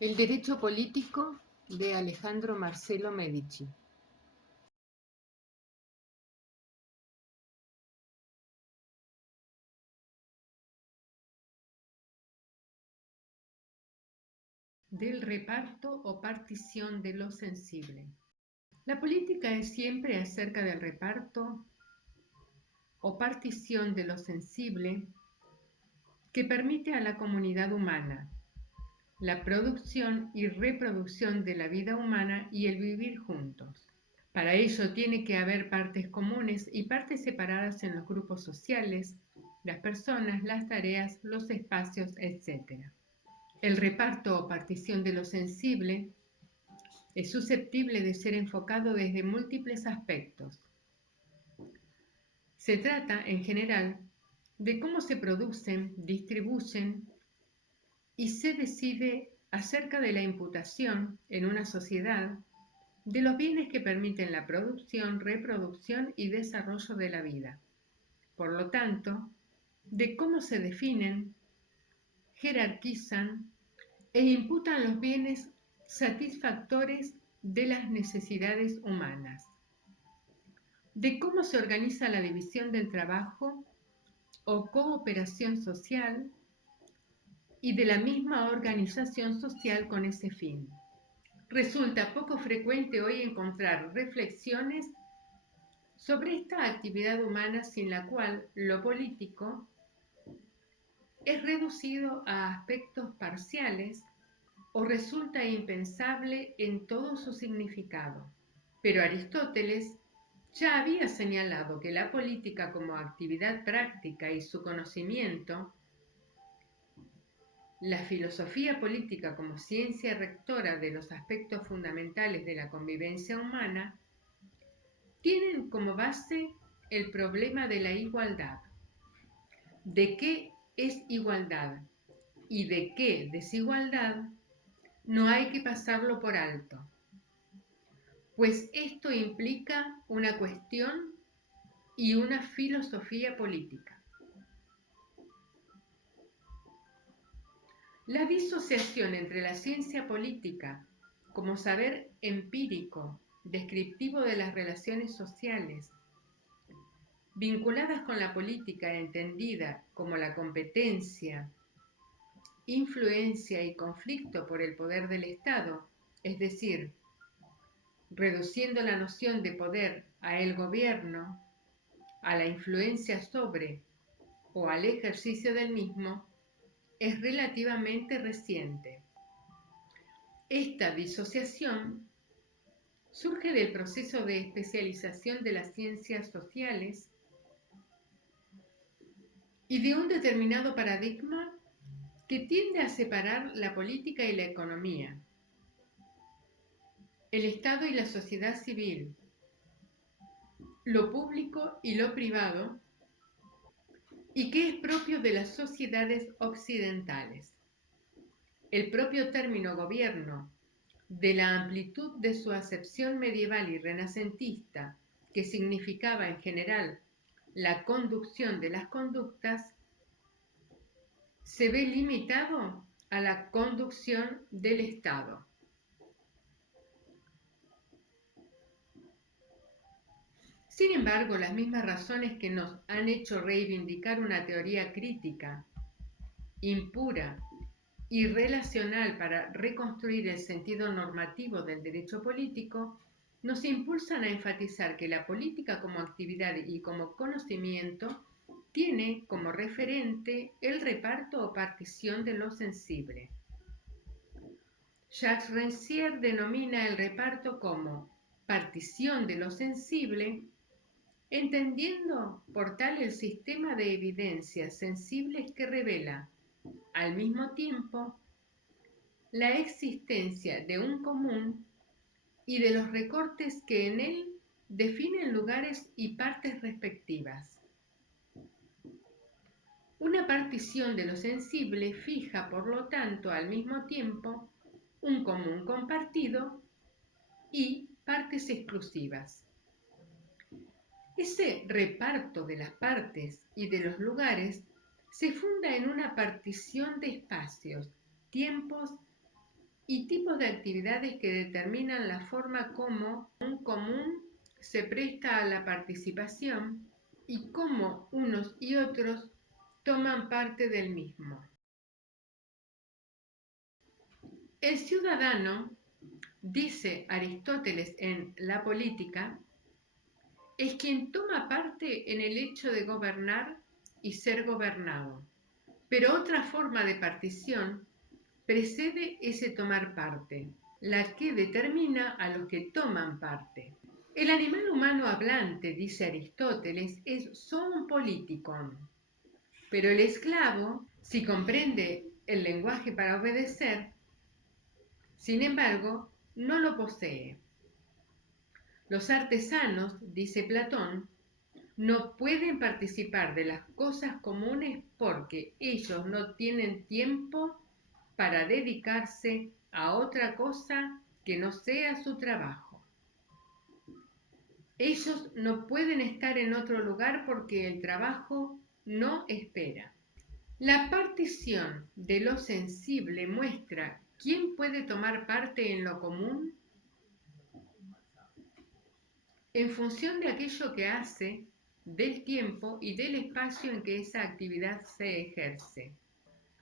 El derecho político de Alejandro Marcelo Medici. Del reparto o partición de lo sensible. La política es siempre acerca del reparto o partición de lo sensible que permite a la comunidad humana la producción y reproducción de la vida humana y el vivir juntos. Para ello tiene que haber partes comunes y partes separadas en los grupos sociales, las personas, las tareas, los espacios, etc. El reparto o partición de lo sensible es susceptible de ser enfocado desde múltiples aspectos. Se trata, en general, de cómo se producen, distribuyen y se decide acerca de la imputación en una sociedad de los bienes que permiten la producción, reproducción y desarrollo de la vida. Por lo tanto, de cómo se definen, jerarquizan e imputan los bienes satisfactores de las necesidades humanas, de cómo se organiza la división del trabajo o cooperación social y de la misma organización social con ese fin. Resulta poco frecuente hoy encontrar reflexiones sobre esta actividad humana sin la cual lo político es reducido a aspectos parciales o resulta impensable en todo su significado. Pero Aristóteles ya había señalado que la política como actividad práctica y su conocimiento, la filosofía política como ciencia rectora de los aspectos fundamentales de la convivencia humana, tienen como base el problema de la igualdad. ¿De qué es igualdad y de qué desigualdad? No hay que pasarlo por alto, pues esto implica una cuestión y una filosofía política. La disociación entre la ciencia política como saber empírico, descriptivo de las relaciones sociales, vinculadas con la política entendida como la competencia, influencia y conflicto por el poder del Estado, es decir, reduciendo la noción de poder a el gobierno, a la influencia sobre o al ejercicio del mismo, es relativamente reciente. Esta disociación surge del proceso de especialización de las ciencias sociales y de un determinado paradigma que tiende a separar la política y la economía, el Estado y la sociedad civil, lo público y lo privado, y que es propio de las sociedades occidentales. El propio término gobierno, de la amplitud de su acepción medieval y renacentista, que significaba en general la conducción de las conductas, se ve limitado a la conducción del Estado. Sin embargo, las mismas razones que nos han hecho reivindicar una teoría crítica, impura y relacional para reconstruir el sentido normativo del derecho político, nos impulsan a enfatizar que la política como actividad y como conocimiento tiene como referente el reparto o partición de lo sensible. Jacques Rancière denomina el reparto como partición de lo sensible, entendiendo por tal el sistema de evidencias sensibles que revela, al mismo tiempo, la existencia de un común y de los recortes que en él definen lugares y partes respectivas. Una partición de lo sensible fija, por lo tanto, al mismo tiempo, un común compartido y partes exclusivas. Ese reparto de las partes y de los lugares se funda en una partición de espacios, tiempos y tipos de actividades que determinan la forma como un común se presta a la participación y cómo unos y otros toman parte del mismo. El ciudadano, dice Aristóteles en La Política, es quien toma parte en el hecho de gobernar y ser gobernado. Pero otra forma de partición precede ese tomar parte, la que determina a los que toman parte. El animal humano hablante, dice Aristóteles, es zoon politikon, pero el esclavo, si comprende el lenguaje para obedecer, sin embargo, no lo posee. Los artesanos, dice Platón, no pueden participar de las cosas comunes porque ellos no tienen tiempo para dedicarse a otra cosa que no sea su trabajo. Ellos no pueden estar en otro lugar porque el trabajo no espera. La partición de lo sensible muestra quién puede tomar parte en lo común en función de aquello que hace, del tiempo y del espacio en que esa actividad se ejerce.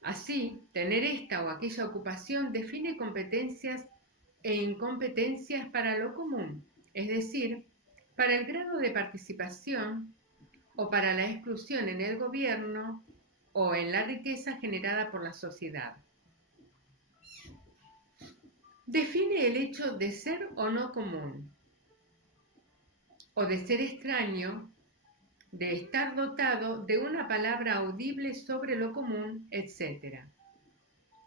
Así, tener esta o aquella ocupación define competencias e incompetencias para lo común, es decir, para el grado de participación o para la exclusión en el gobierno o en la riqueza generada por la sociedad. Define el hecho de ser o no común, o de ser extraño, de estar dotado de una palabra audible sobre lo común, etc.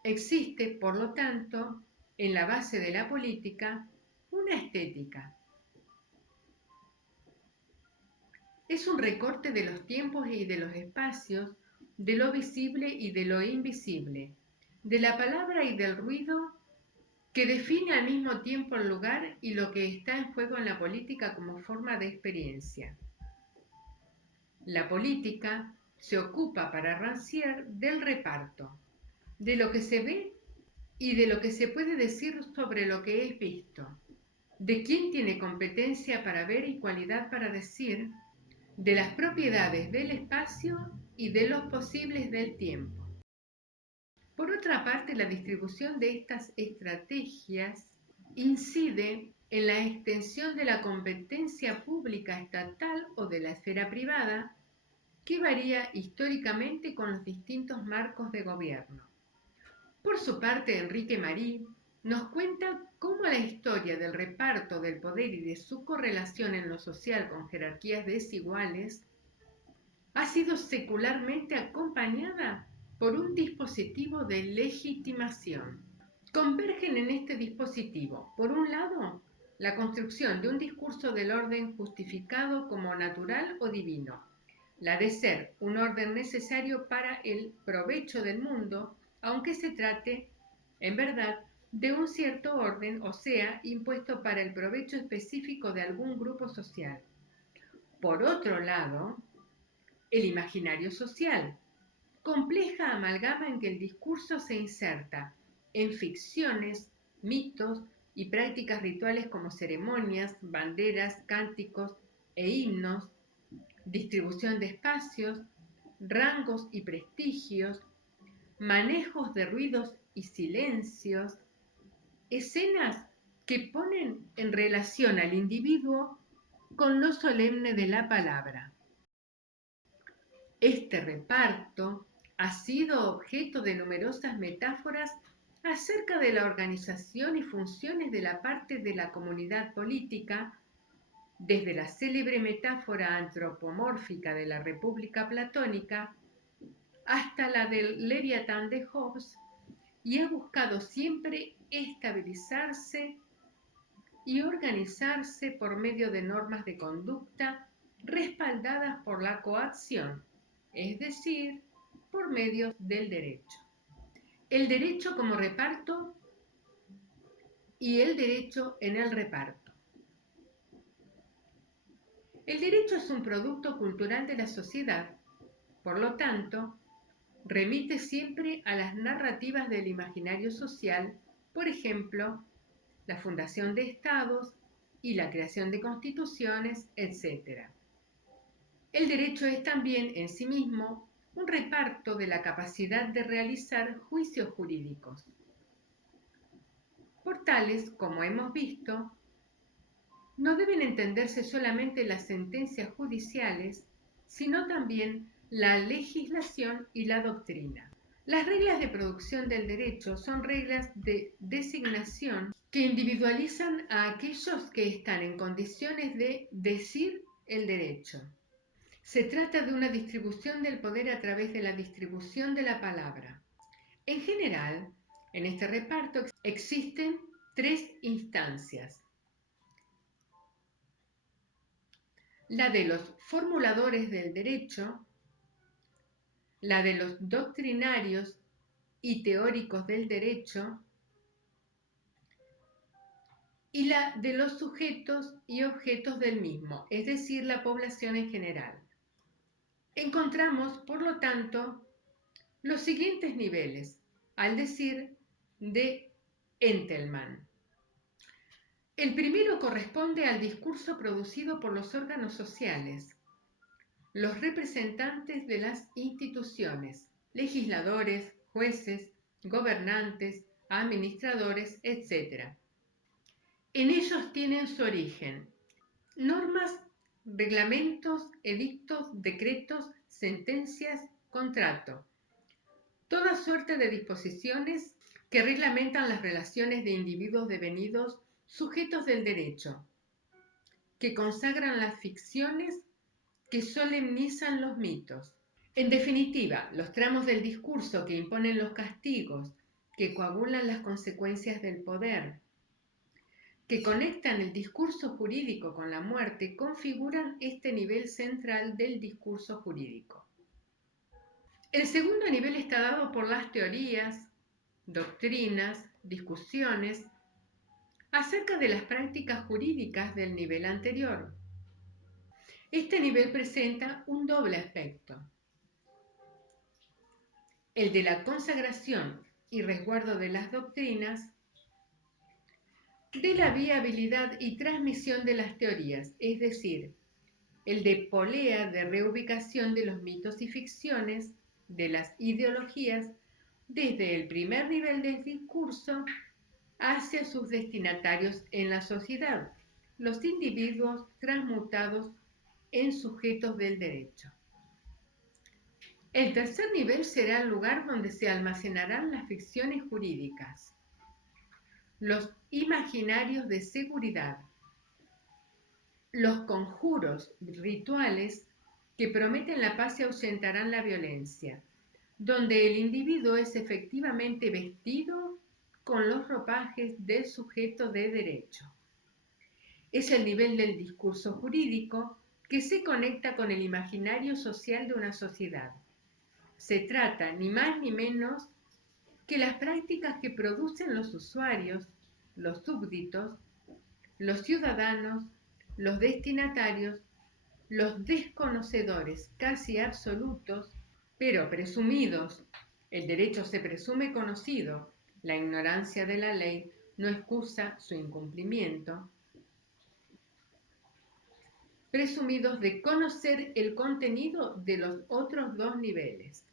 Existe, por lo tanto, en la base de la política, una estética. Es un recorte de los tiempos y de los espacios, de lo visible y de lo invisible, de la palabra y del ruido, que define al mismo tiempo el lugar y lo que está en juego en la política como forma de experiencia. La política se ocupa para Rancière del reparto, de lo que se ve y de lo que se puede decir sobre lo que es visto, de quién tiene competencia para ver y cualidad para decir, de las propiedades del espacio y de los posibles del tiempo. Por otra parte, la distribución de estas estrategias incide en la extensión de la competencia pública estatal o de la esfera privada, que varía históricamente con los distintos marcos de gobierno. Por su parte, Enrique Marí nos cuenta cómo la historia del reparto del poder y de su correlación en lo social con jerarquías desiguales ha sido secularmente acompañada por un dispositivo de legitimación. Convergen en este dispositivo, por un lado, la construcción de un discurso del orden justificado como natural o divino, la de ser un orden necesario para el provecho del mundo, aunque se trate, en verdad, de un cierto orden, o sea, impuesto para el provecho específico de algún grupo social. Por otro lado, el imaginario social, compleja amalgama en que el discurso se inserta en ficciones, mitos y prácticas rituales como ceremonias, banderas, cánticos e himnos, distribución de espacios, rangos y prestigios, manejos de ruidos y silencios, escenas que ponen en relación al individuo con lo solemne de la palabra. Este reparto ha sido objeto de numerosas metáforas acerca de la organización y funciones de la parte de la comunidad política, desde la célebre metáfora antropomórfica de la República Platónica hasta la del Leviatán de Hobbes, y ha buscado siempre estabilizarse y organizarse por medio de normas de conducta respaldadas por la coacción, es decir, por medio del derecho. El derecho como reparto y el derecho en el reparto. El derecho es un producto cultural de la sociedad, por lo tanto, remite siempre a las narrativas del imaginario social por ejemplo, la fundación de estados y la creación de constituciones, etc. El derecho es también en sí mismo un reparto de la capacidad de realizar juicios jurídicos. Por tales, como hemos visto, no deben entenderse solamente las sentencias judiciales, sino también la legislación y la doctrina. Las reglas de producción del derecho son reglas de designación que individualizan a aquellos que están en condiciones de decir el derecho. Se trata de una distribución del poder a través de la distribución de la palabra. En general, en este reparto existen tres instancias: la de los formuladores del derecho, la de los doctrinarios y teóricos del derecho, y la de los sujetos y objetos del mismo, es decir, la población en general. Encontramos, por lo tanto, los siguientes niveles, al decir de Entelmann. El primero corresponde al discurso producido por los órganos sociales, los representantes de las instituciones, legisladores, jueces, gobernantes, administradores, etc. En ellos tienen su origen normas, reglamentos, edictos, decretos, sentencias, contrato, toda suerte de disposiciones que reglamentan las relaciones de individuos devenidos sujetos del derecho, que consagran las ficciones, que solemnizan los mitos. En definitiva, los tramos del discurso que imponen los castigos, que coagulan las consecuencias del poder, que conectan el discurso jurídico con la muerte, configuran este nivel central del discurso jurídico. El segundo nivel está dado por las teorías, doctrinas, discusiones acerca de las prácticas jurídicas del nivel anterior. Este nivel presenta un doble aspecto: el de la consagración y resguardo de las doctrinas, de la viabilidad y transmisión de las teorías, es decir, el de polea de reubicación de los mitos y ficciones, de las ideologías, desde el primer nivel del discurso hacia sus destinatarios en la sociedad, los individuos transmutados en sujetos del derecho. El tercer nivel será el lugar donde se almacenarán las ficciones jurídicas, los imaginarios de seguridad, los conjuros rituales que prometen la paz y ahuyentarán la violencia, donde el individuo es efectivamente vestido con los ropajes del sujeto de derecho. Es el nivel del discurso jurídico que se conecta con el imaginario social de una sociedad. Se trata ni más ni menos que las prácticas que producen los usuarios, los súbditos, los ciudadanos, los destinatarios, los desconocedores casi absolutos, pero presumidos. El derecho se presume conocido, la ignorancia de la ley no excusa su incumplimiento. Presumidos de conocer el contenido de los otros dos niveles.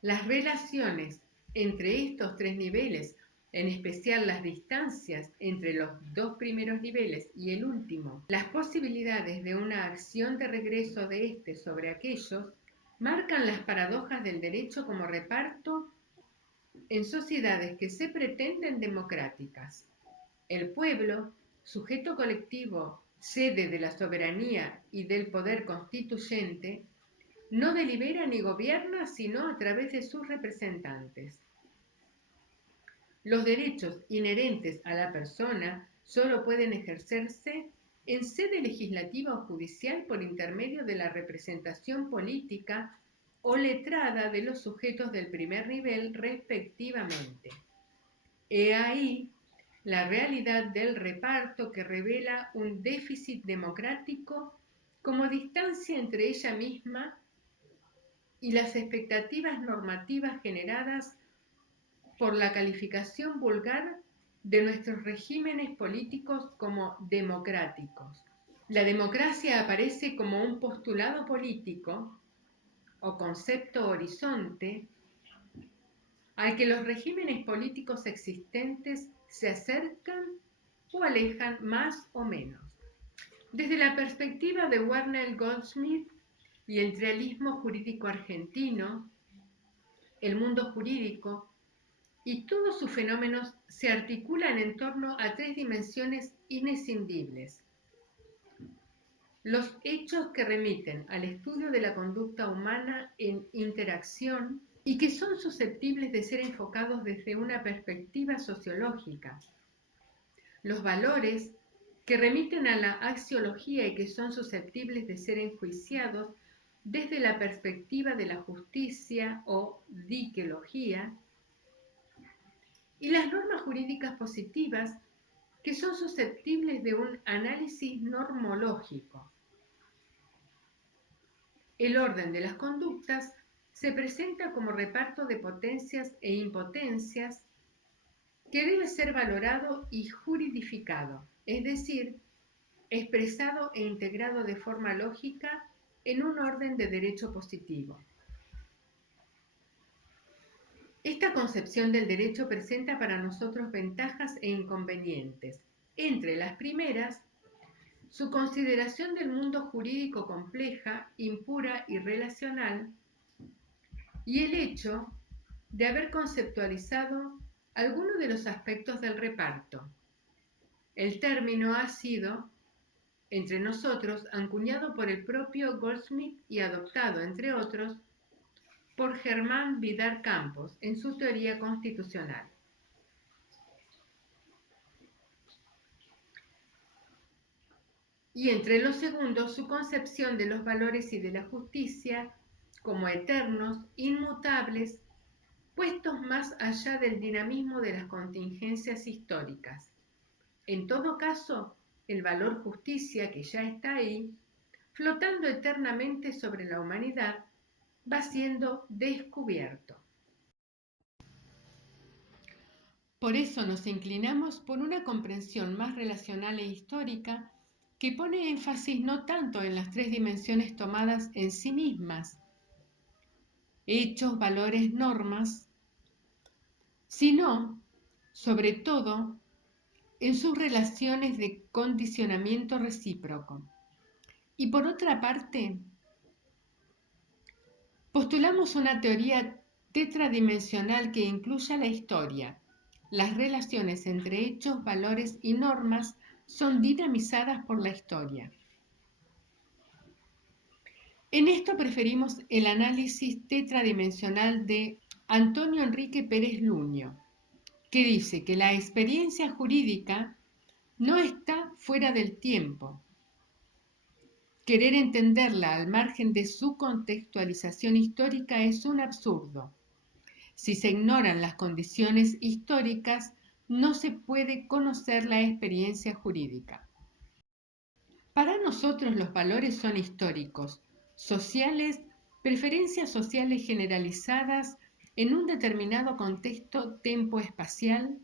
Las relaciones entre estos tres niveles, en especial las distancias entre los dos primeros niveles y el último, las posibilidades de una acción de regreso de este sobre aquellos, marcan las paradojas del derecho como reparto en sociedades que se pretenden democráticas. El pueblo, sujeto colectivo, sede de la soberanía y del poder constituyente, no delibera ni gobierna sino a través de sus representantes. Los derechos inherentes a la persona solo pueden ejercerse en sede legislativa o judicial por intermedio de la representación política o letrada de los sujetos del primer nivel respectivamente. He ahí la realidad del reparto que revela un déficit democrático como distancia entre ella misma y las expectativas normativas generadas por la calificación vulgar de nuestros regímenes políticos como democráticos. La democracia aparece como un postulado político o concepto horizonte al que los regímenes políticos existentes se acercan o alejan más o menos. Desde la perspectiva de Warner Goldsmith y el realismo jurídico argentino, el mundo jurídico y todos sus fenómenos se articulan en torno a tres dimensiones inescindibles. Los hechos que remiten al estudio de la conducta humana en interacción y que son susceptibles de ser enfocados desde una perspectiva sociológica. Los valores que remiten a la axiología y que son susceptibles de ser enjuiciados desde la perspectiva de la justicia o diquelogía, y las normas jurídicas positivas que son susceptibles de un análisis normológico. El orden de las conductas se presenta como reparto de potencias e impotencias que debe ser valorado y juridificado, es decir, expresado e integrado de forma lógica en un orden de derecho positivo. Esta concepción del derecho presenta para nosotros ventajas e inconvenientes. Entre las primeras, su consideración del mundo jurídico compleja, impura y relacional, y el hecho de haber conceptualizado algunos de los aspectos del reparto. El término ha sido, entre nosotros, acuñado por el propio Goldsmith y adoptado, entre otros, por Germán Vidal Campos en su teoría constitucional. Y entre los segundos, su concepción de los valores y de la justicia como eternos, inmutables, puestos más allá del dinamismo de las contingencias históricas. En todo caso, el valor justicia, que ya está ahí, flotando eternamente sobre la humanidad, va siendo descubierto. Por eso nos inclinamos por una comprensión más relacional e histórica que pone énfasis no tanto en las tres dimensiones tomadas en sí mismas, hechos, valores, normas, sino, sobre todo, en sus relaciones de condicionamiento recíproco. Y por otra parte, postulamos una teoría tetradimensional que incluya la historia. Las relaciones entre hechos, valores y normas son dinamizadas por la historia. En esto preferimos el análisis tetradimensional de Antonio Enrique Pérez Luño, que dice que la experiencia jurídica no está fuera del tiempo. Querer entenderla al margen de su contextualización histórica es un absurdo. Si se ignoran las condiciones históricas, no se puede conocer la experiencia jurídica. Para nosotros los valores son históricos, sociales, preferencias sociales generalizadas en un determinado contexto tempo-espacial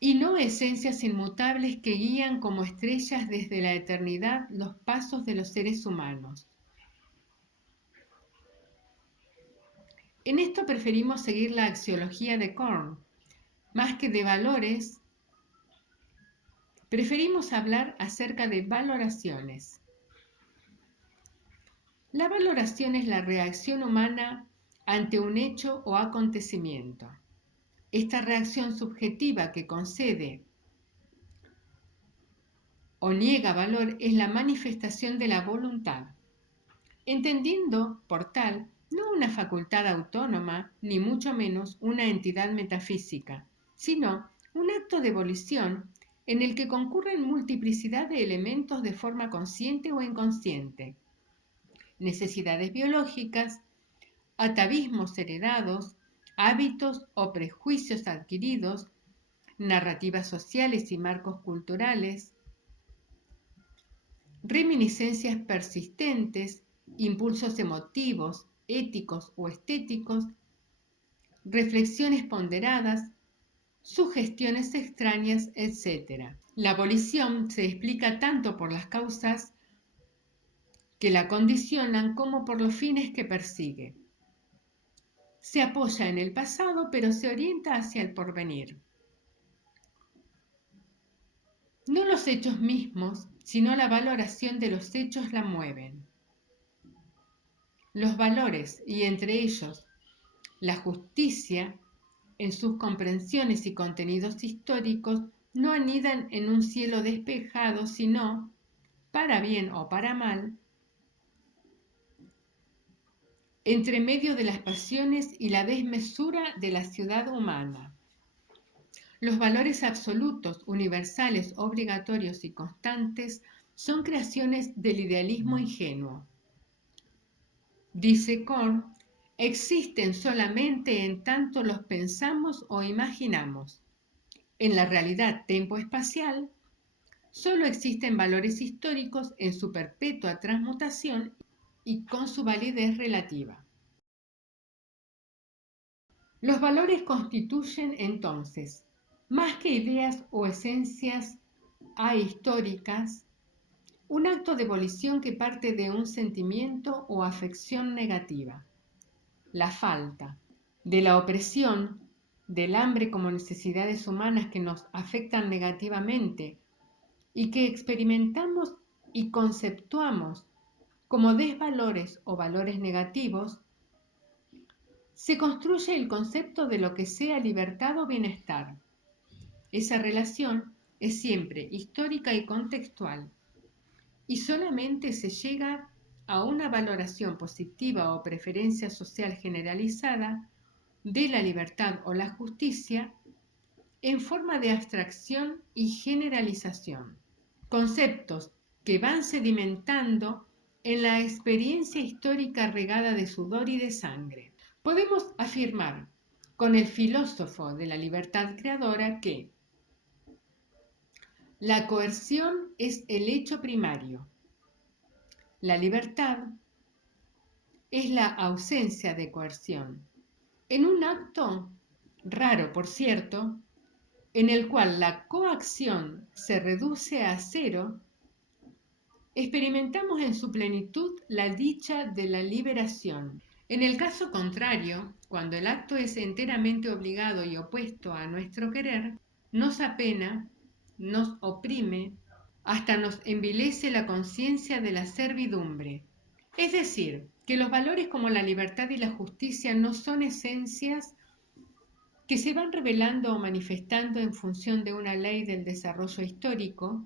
y no esencias inmutables que guían como estrellas desde la eternidad los pasos de los seres humanos. En esto preferimos seguir la axiología de Korn. Más que de valores, preferimos hablar acerca de valoraciones. La valoración es la reacción humana ante un hecho o acontecimiento. Esta reacción subjetiva que concede o niega valor es la manifestación de la voluntad, entendiendo por tal no una facultad autónoma, ni mucho menos una entidad metafísica, sino un acto de volición en el que concurren multiplicidad de elementos de forma consciente o inconsciente, necesidades biológicas, atavismos heredados, hábitos o prejuicios adquiridos, narrativas sociales y marcos culturales, reminiscencias persistentes, impulsos emotivos, éticos o estéticos, reflexiones ponderadas, sugestiones extrañas, etc. La abolición se explica tanto por las causas que la condicionan como por los fines que persigue. Se apoya en el pasado, pero se orienta hacia el porvenir. No los hechos mismos, sino la valoración de los hechos la mueven. Los valores, y entre ellos la justicia, en sus comprensiones y contenidos históricos, no anidan en un cielo despejado, sino, para bien o para mal, entre medio de las pasiones y la desmesura de la ciudad humana. Los valores absolutos, universales, obligatorios y constantes son creaciones del idealismo ingenuo. Dice Korn, existen solamente en tanto los pensamos o imaginamos. En la realidad tempo-espacial, solo existen valores históricos en su perpetua transmutación y con su validez relativa. Los valores constituyen entonces, más que ideas o esencias ahistóricas, un acto de volición que parte de un sentimiento o afección negativa, la falta, de la opresión, del hambre como necesidades humanas que nos afectan negativamente y que experimentamos y conceptuamos como desvalores o valores negativos, se construye el concepto de lo que sea libertad o bienestar. Esa relación es siempre histórica y contextual, y solamente se llega a una valoración positiva o preferencia social generalizada de la libertad o la justicia en forma de abstracción y generalización. Conceptos que van sedimentando en la experiencia histórica regada de sudor y de sangre. Podemos afirmar con el filósofo de la libertad creadora que la coerción es el hecho primario. La libertad es la ausencia de coerción. En un acto, raro por cierto, en el cual la coacción se reduce a cero, experimentamos en su plenitud la dicha de la liberación. En el caso contrario, cuando el acto es enteramente obligado y opuesto a nuestro querer, nos apena, nos oprime, hasta nos envilece la conciencia de la servidumbre. Es decir, que los valores como la libertad y la justicia no son esencias que se van revelando o manifestando en función de una ley del desarrollo histórico,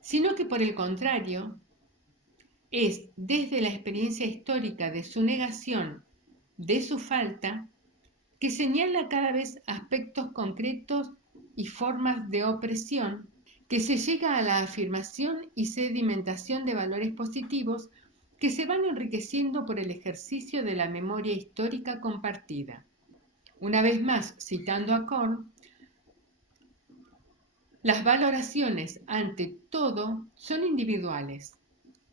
sino que por el contrario, es desde la experiencia histórica de su negación, de su falta, que señala cada vez aspectos concretos y formas de opresión, que se llega a la afirmación y sedimentación de valores positivos que se van enriqueciendo por el ejercicio de la memoria histórica compartida. Una vez más, citando a Korn, las valoraciones ante todo son individuales.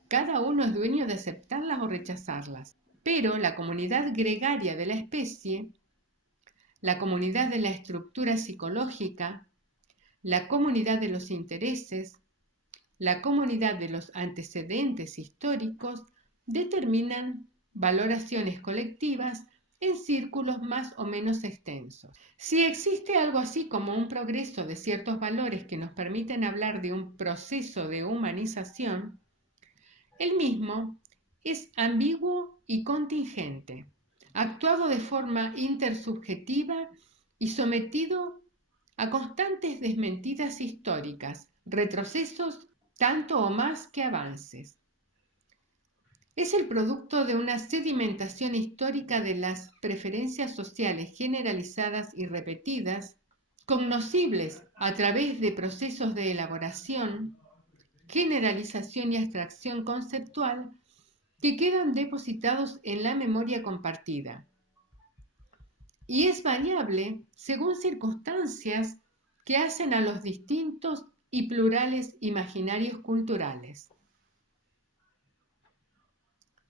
Cada uno es dueño de aceptarlas o rechazarlas, pero la comunidad gregaria de la especie, la comunidad de la estructura psicológica, la comunidad de los intereses, la comunidad de los antecedentes históricos determinan valoraciones colectivas en círculos más o menos extensos. Si existe algo así como un progreso de ciertos valores que nos permiten hablar de un proceso de humanización, el mismo es ambiguo y contingente, actuado de forma intersubjetiva y sometido a constantes desmentidas históricas, retrocesos tanto o más que avances. Es el producto de una sedimentación histórica de las preferencias sociales generalizadas y repetidas, cognoscibles a través de procesos de elaboración, generalización y abstracción conceptual que quedan depositados en la memoria compartida. Y es variable según circunstancias que hacen a los distintos y plurales imaginarios culturales.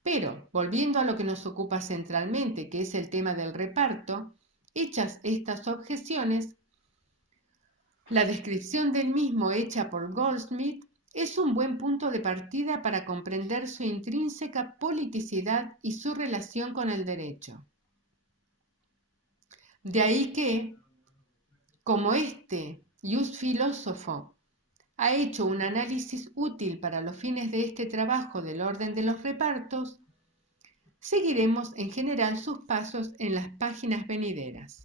Pero, volviendo a lo que nos ocupa centralmente, que es el tema del reparto, Hechas estas objeciones, la descripción del mismo hecha por Goldsmith es un buen punto de partida para comprender su intrínseca politicidad y su relación con el derecho. De ahí que, como este Just filósofo ha hecho un análisis útil para los fines de este trabajo del orden de los repartos, seguiremos en general sus pasos en las páginas venideras.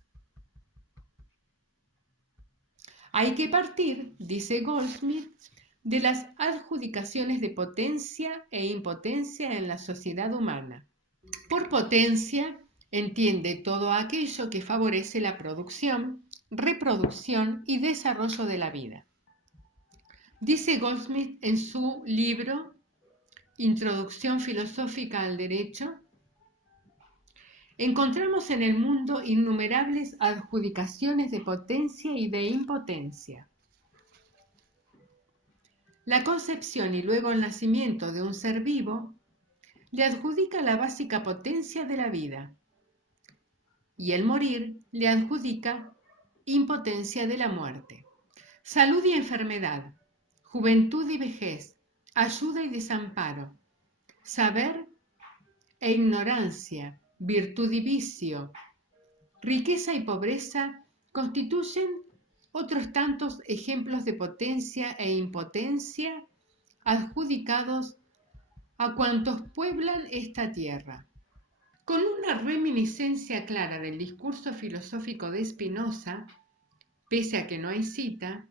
Hay que partir, dice Goldsmith, de las adjudicaciones de potencia e impotencia en la sociedad humana. Por potencia entiende todo aquello que favorece la producción, reproducción y desarrollo de la vida. Dice Goldsmith en su libro Introducción filosófica al derecho: encontramos en el mundo innumerables adjudicaciones de potencia y de impotencia. La concepción y luego el nacimiento de un ser vivo le adjudica la básica potencia de la vida, y el morir le adjudica impotencia de la muerte. Salud y enfermedad, juventud y vejez, ayuda y desamparo, saber e ignorancia, virtud y vicio, riqueza y pobreza constituyen otros tantos ejemplos de potencia e impotencia adjudicados a cuantos pueblan esta tierra. Con una reminiscencia clara del discurso filosófico de Spinoza, pese a que no hay cita,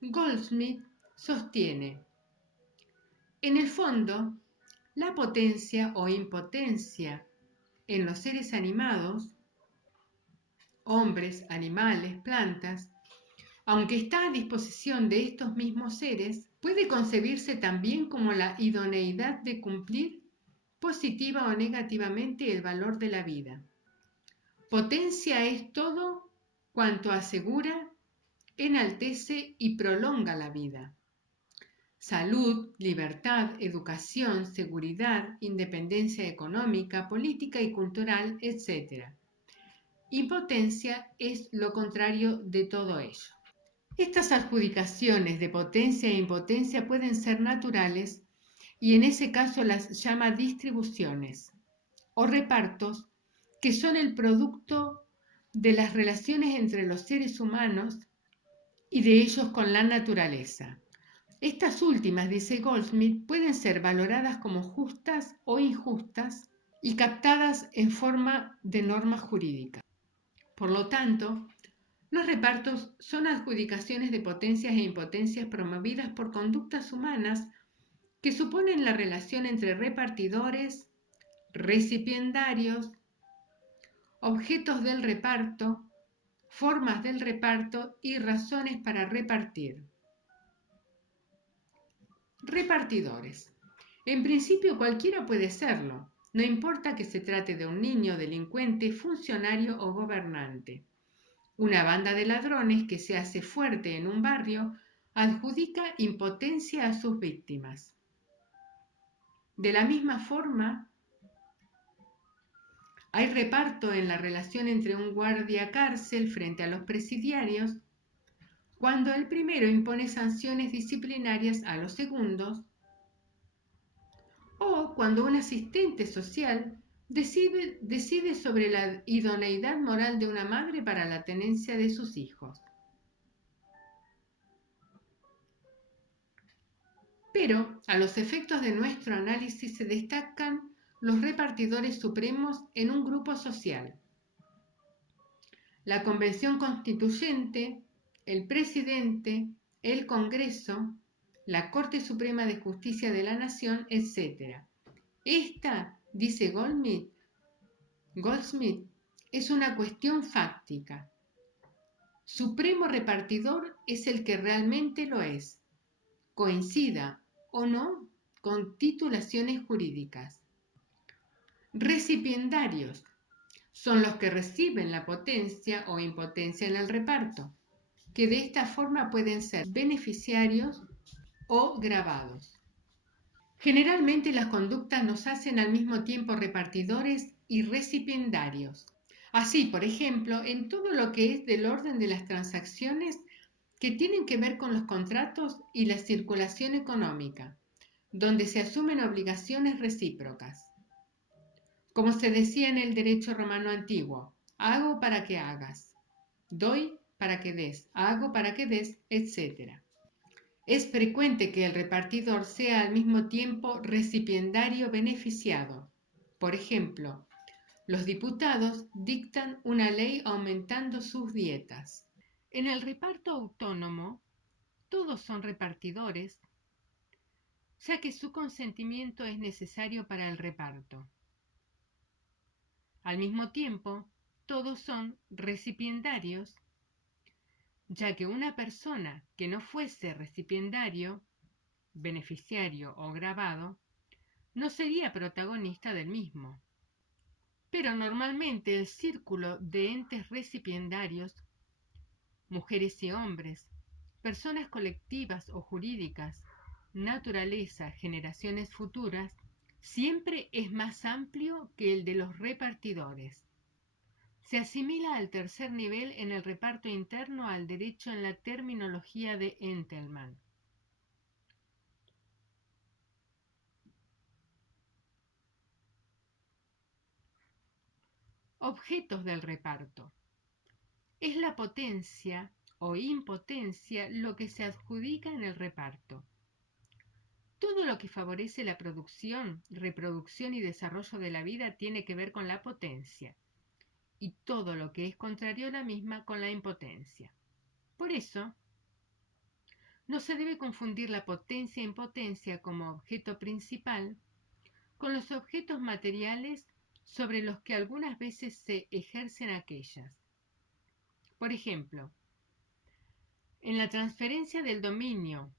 Goldsmith sostiene: en el fondo, la potencia o impotencia en los seres animados, hombres, animales, plantas, aunque está a disposición de estos mismos seres, puede concebirse también como la idoneidad de cumplir positiva o negativamente el valor de la vida. Potencia es todo cuanto asegura, enaltece y prolonga la vida. Salud, libertad, educación, seguridad, independencia económica, política y cultural, etc. Impotencia es lo contrario de todo ello. Estas adjudicaciones de potencia e impotencia pueden ser naturales y en ese caso las llama distribuciones o repartos, que son el producto de las relaciones entre los seres humanos y de ellos con la naturaleza. Estas últimas, dice Goldsmith, pueden ser valoradas como justas o injustas y captadas en forma de norma jurídica. Por lo tanto, los repartos son adjudicaciones de potencias e impotencias promovidas por conductas humanas que suponen la relación entre repartidores, recipiendarios, objetos del reparto, formas del reparto y razones para repartir. Repartidores. En principio cualquiera puede serlo, no importa que se trate de un niño, delincuente, funcionario o gobernante. Una banda de ladrones que se hace fuerte en un barrio adjudica impotencia a sus víctimas. De la misma forma, hay reparto en la relación entre un guardia cárcel frente a los presidiarios, cuando el primero impone sanciones disciplinarias a los segundos, o cuando un asistente social decide sobre la idoneidad moral de una madre para la tenencia de sus hijos. Pero, a los efectos de nuestro análisis, se destacan los repartidores supremos en un grupo social: la Convención Constituyente, el Presidente, el Congreso, la Corte Suprema de Justicia de la Nación, etc. Esta, dice Goldsmith, es una cuestión fáctica. Supremo repartidor es el que realmente lo es, coincida o no con titulaciones jurídicas. Recipiendarios son los que reciben la potencia o impotencia en el reparto, que de esta forma pueden ser beneficiarios o gravados. Generalmente las conductas nos hacen al mismo tiempo repartidores y recipiendarios. Así, por ejemplo, en todo lo que es del orden de las transacciones que tienen que ver con los contratos y la circulación económica, donde se asumen obligaciones recíprocas. Como se decía en el derecho romano antiguo, hago para que hagas, doy para que des, hago para que des, etc. Es frecuente que el repartidor sea al mismo tiempo recipiendario beneficiado. Por ejemplo, los diputados dictan una ley aumentando sus dietas. En el reparto autónomo, todos son repartidores, ya que su consentimiento es necesario para el reparto. Al mismo tiempo, todos son recipiendarios, ya que una persona que no fuese recipiendario, beneficiario o gravado, no sería protagonista del mismo. Pero normalmente el círculo de entes recipiendarios, mujeres y hombres, personas colectivas o jurídicas, naturaleza, generaciones futuras, siempre es más amplio que el de los repartidores. Se asimila al tercer nivel en el reparto interno al derecho en la terminología de Entelman. Objetos del reparto. Es la potencia o impotencia lo que se adjudica en el reparto. Todo lo que favorece la producción, reproducción y desarrollo de la vida tiene que ver con la potencia, y todo lo que es contrario a la misma con la impotencia. Por eso, no se debe confundir la potencia e impotencia como objeto principal con los objetos materiales sobre los que algunas veces se ejercen aquellas. Por ejemplo, en la transferencia del dominio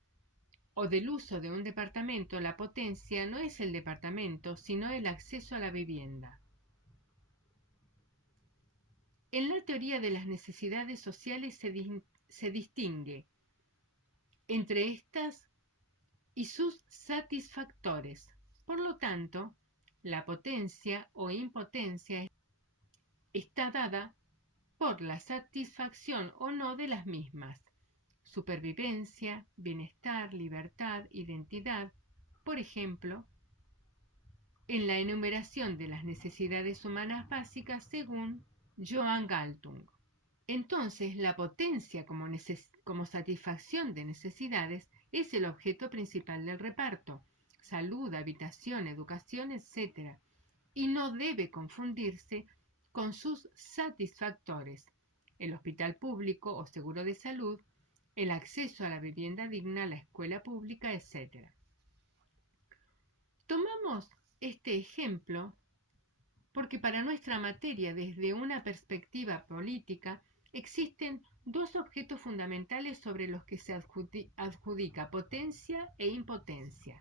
o del uso de un departamento, la potencia no es el departamento, sino el acceso a la vivienda. En la teoría de las necesidades sociales se distingue entre estas y sus satisfactores. Por lo tanto, la potencia o impotencia está dada por la satisfacción o no de las mismas. Supervivencia, bienestar, libertad, identidad, por ejemplo, en la enumeración de las necesidades humanas básicas según Johann Galtung. Entonces, la potencia como satisfacción de necesidades es el objeto principal del reparto, salud, habitación, educación, etc., y no debe confundirse con sus satisfactores, el hospital público o seguro de salud, el acceso a la vivienda digna, la escuela pública, etc. Tomamos este ejemplo porque para nuestra materia, desde una perspectiva política, existen dos objetos fundamentales sobre los que se adjudica potencia e impotencia: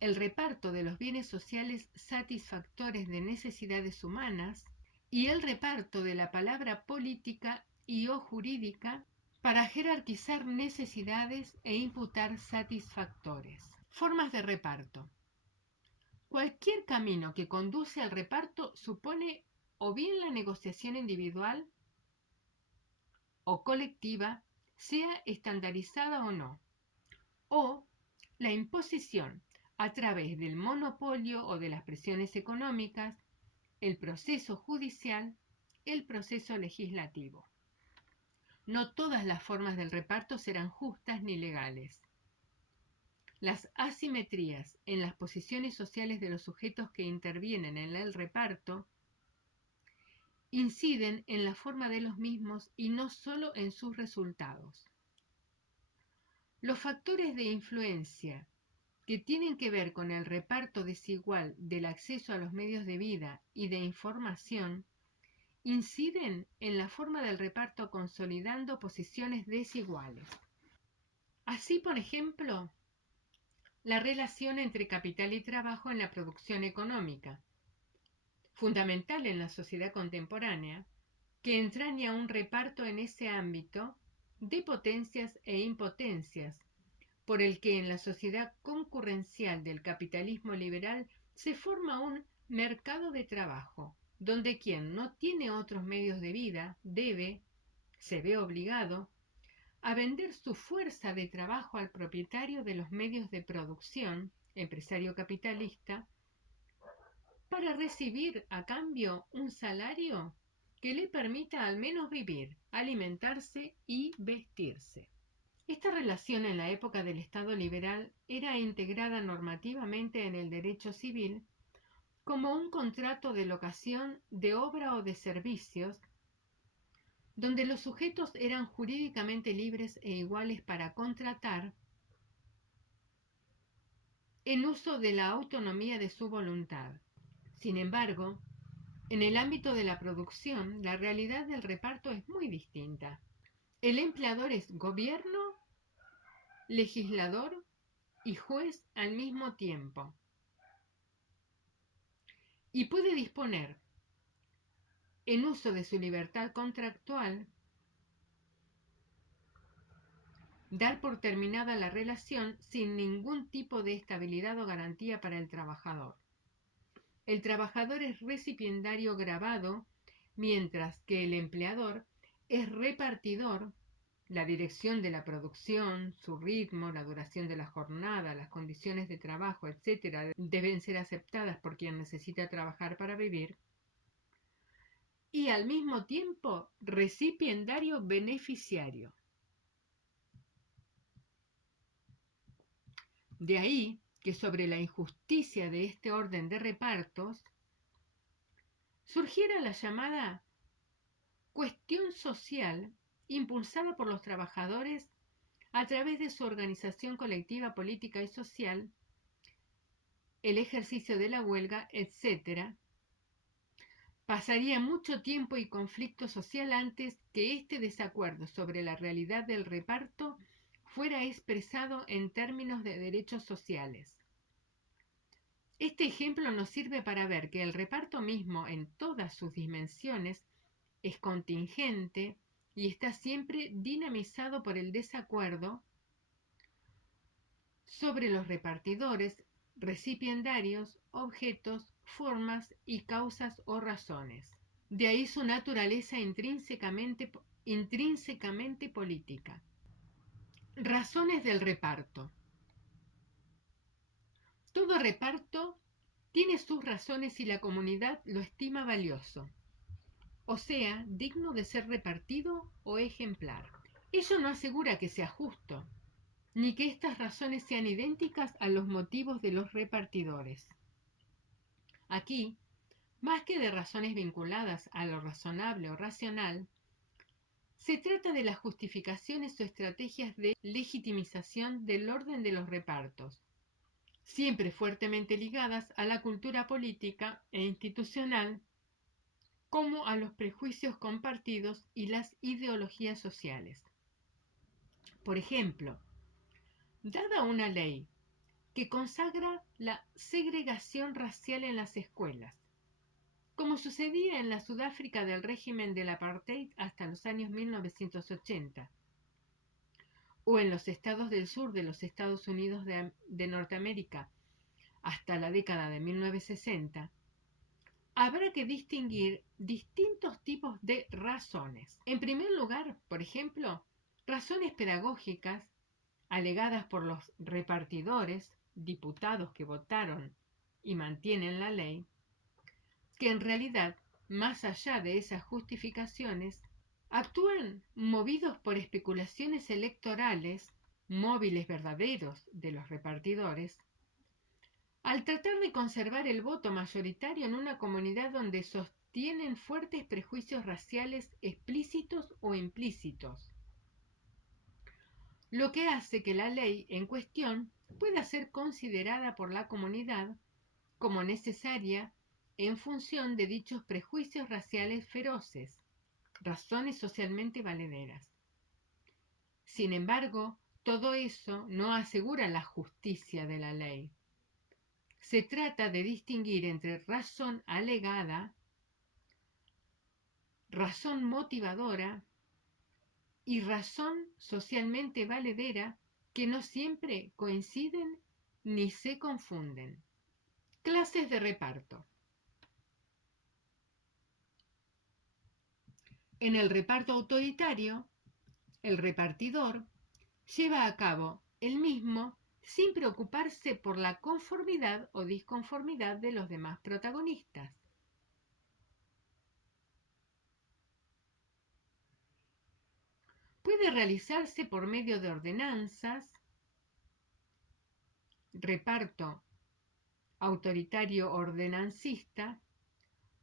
el reparto de los bienes sociales satisfactores de necesidades humanas y el reparto de la palabra política y o jurídica para jerarquizar necesidades e imputar satisfactores. Formas de reparto. Cualquier camino que conduce al reparto supone o bien la negociación individual o colectiva, sea estandarizada o no, o la imposición a través del monopolio o de las presiones económicas, el proceso judicial, el proceso legislativo. No todas las formas del reparto serán justas ni legales. Las asimetrías en las posiciones sociales de los sujetos que intervienen en el reparto inciden en la forma de los mismos y no solo en sus resultados. Los factores de influencia que tienen que ver con el reparto desigual del acceso a los medios de vida y de información inciden en la forma del reparto consolidando posiciones desiguales. Así, por ejemplo, la relación entre capital y trabajo en la producción económica, fundamental en la sociedad contemporánea, que entraña un reparto en ese ámbito de potencias e impotencias, por el que en la sociedad concurrencial del capitalismo liberal se forma un mercado de trabajo, donde quien no tiene otros medios de vida se ve obligado a vender su fuerza de trabajo al propietario de los medios de producción, empresario capitalista, para recibir a cambio un salario que le permita al menos vivir, alimentarse y vestirse. Esta relación en la época del Estado liberal era integrada normativamente en el derecho civil como un contrato de locación de obra o de servicios, donde los sujetos eran jurídicamente libres e iguales para contratar en uso de la autonomía de su voluntad. Sin embargo, en el ámbito de la producción, la realidad del reparto es muy distinta. El empleador es gobierno, legislador y juez al mismo tiempo, y puede disponer, en uso de su libertad contractual, dar por terminada la relación sin ningún tipo de estabilidad o garantía para el trabajador. El trabajador es recipiendario grabado, mientras que el empleador es repartidor. La dirección de la producción, su ritmo, la duración de la jornada, las condiciones de trabajo, etc., deben ser aceptadas por quien necesita trabajar para vivir. Y al mismo tiempo, recipiendario beneficiario. De ahí que sobre la injusticia de este orden de repartos surgiera la llamada cuestión social impulsada por los trabajadores a través de su organización colectiva, política y social, el ejercicio de la huelga, etc. Pasaría mucho tiempo y conflicto social antes que este desacuerdo sobre la realidad del reparto fuera expresado en términos de derechos sociales. Este ejemplo nos sirve para ver que el reparto mismo en todas sus dimensiones es contingente y está siempre dinamizado por el desacuerdo sobre los repartidores, recipiendarios, objetos, formas y causas o razones. De ahí su naturaleza intrínsecamente política. Razones del reparto. Todo reparto tiene sus razones si la comunidad lo estima valioso, o sea, digno de ser repartido o ejemplar. Ello no asegura que sea justo, ni que estas razones sean idénticas a los motivos de los repartidores. Aquí, más que de razones vinculadas a lo razonable o racional, se trata de las justificaciones o estrategias de legitimización del orden de los repartos, siempre fuertemente ligadas a la cultura política e institucional, como a los prejuicios compartidos y las ideologías sociales. Por ejemplo, dada una ley que consagra la segregación racial en las escuelas, como sucedía en la Sudáfrica del régimen del apartheid hasta los años 1980, o en los estados del sur de los Estados Unidos de Norteamérica hasta la década de 1960, habrá que distinguir distintos tipos de razones. En primer lugar, por ejemplo, razones pedagógicas alegadas por los repartidores, diputados que votaron y mantienen la ley, que en realidad, más allá de esas justificaciones, actúan movidos por especulaciones electorales, móviles verdaderos de los repartidores, al tratar de conservar el voto mayoritario en una comunidad donde sostienen fuertes prejuicios raciales explícitos o implícitos, lo que hace que la ley en cuestión pueda ser considerada por la comunidad como necesaria en función de dichos prejuicios raciales feroces, razones socialmente valederas. Sin embargo, todo eso no asegura la justicia de la ley. Se trata de distinguir entre razón alegada, razón motivadora y razón socialmente valedera, que no siempre coinciden ni se confunden. Clases de reparto. En el reparto autoritario, el repartidor lleva a cabo el mismo sin preocuparse por la conformidad o disconformidad de los demás protagonistas. Puede realizarse por medio de ordenanzas, reparto autoritario ordenancista,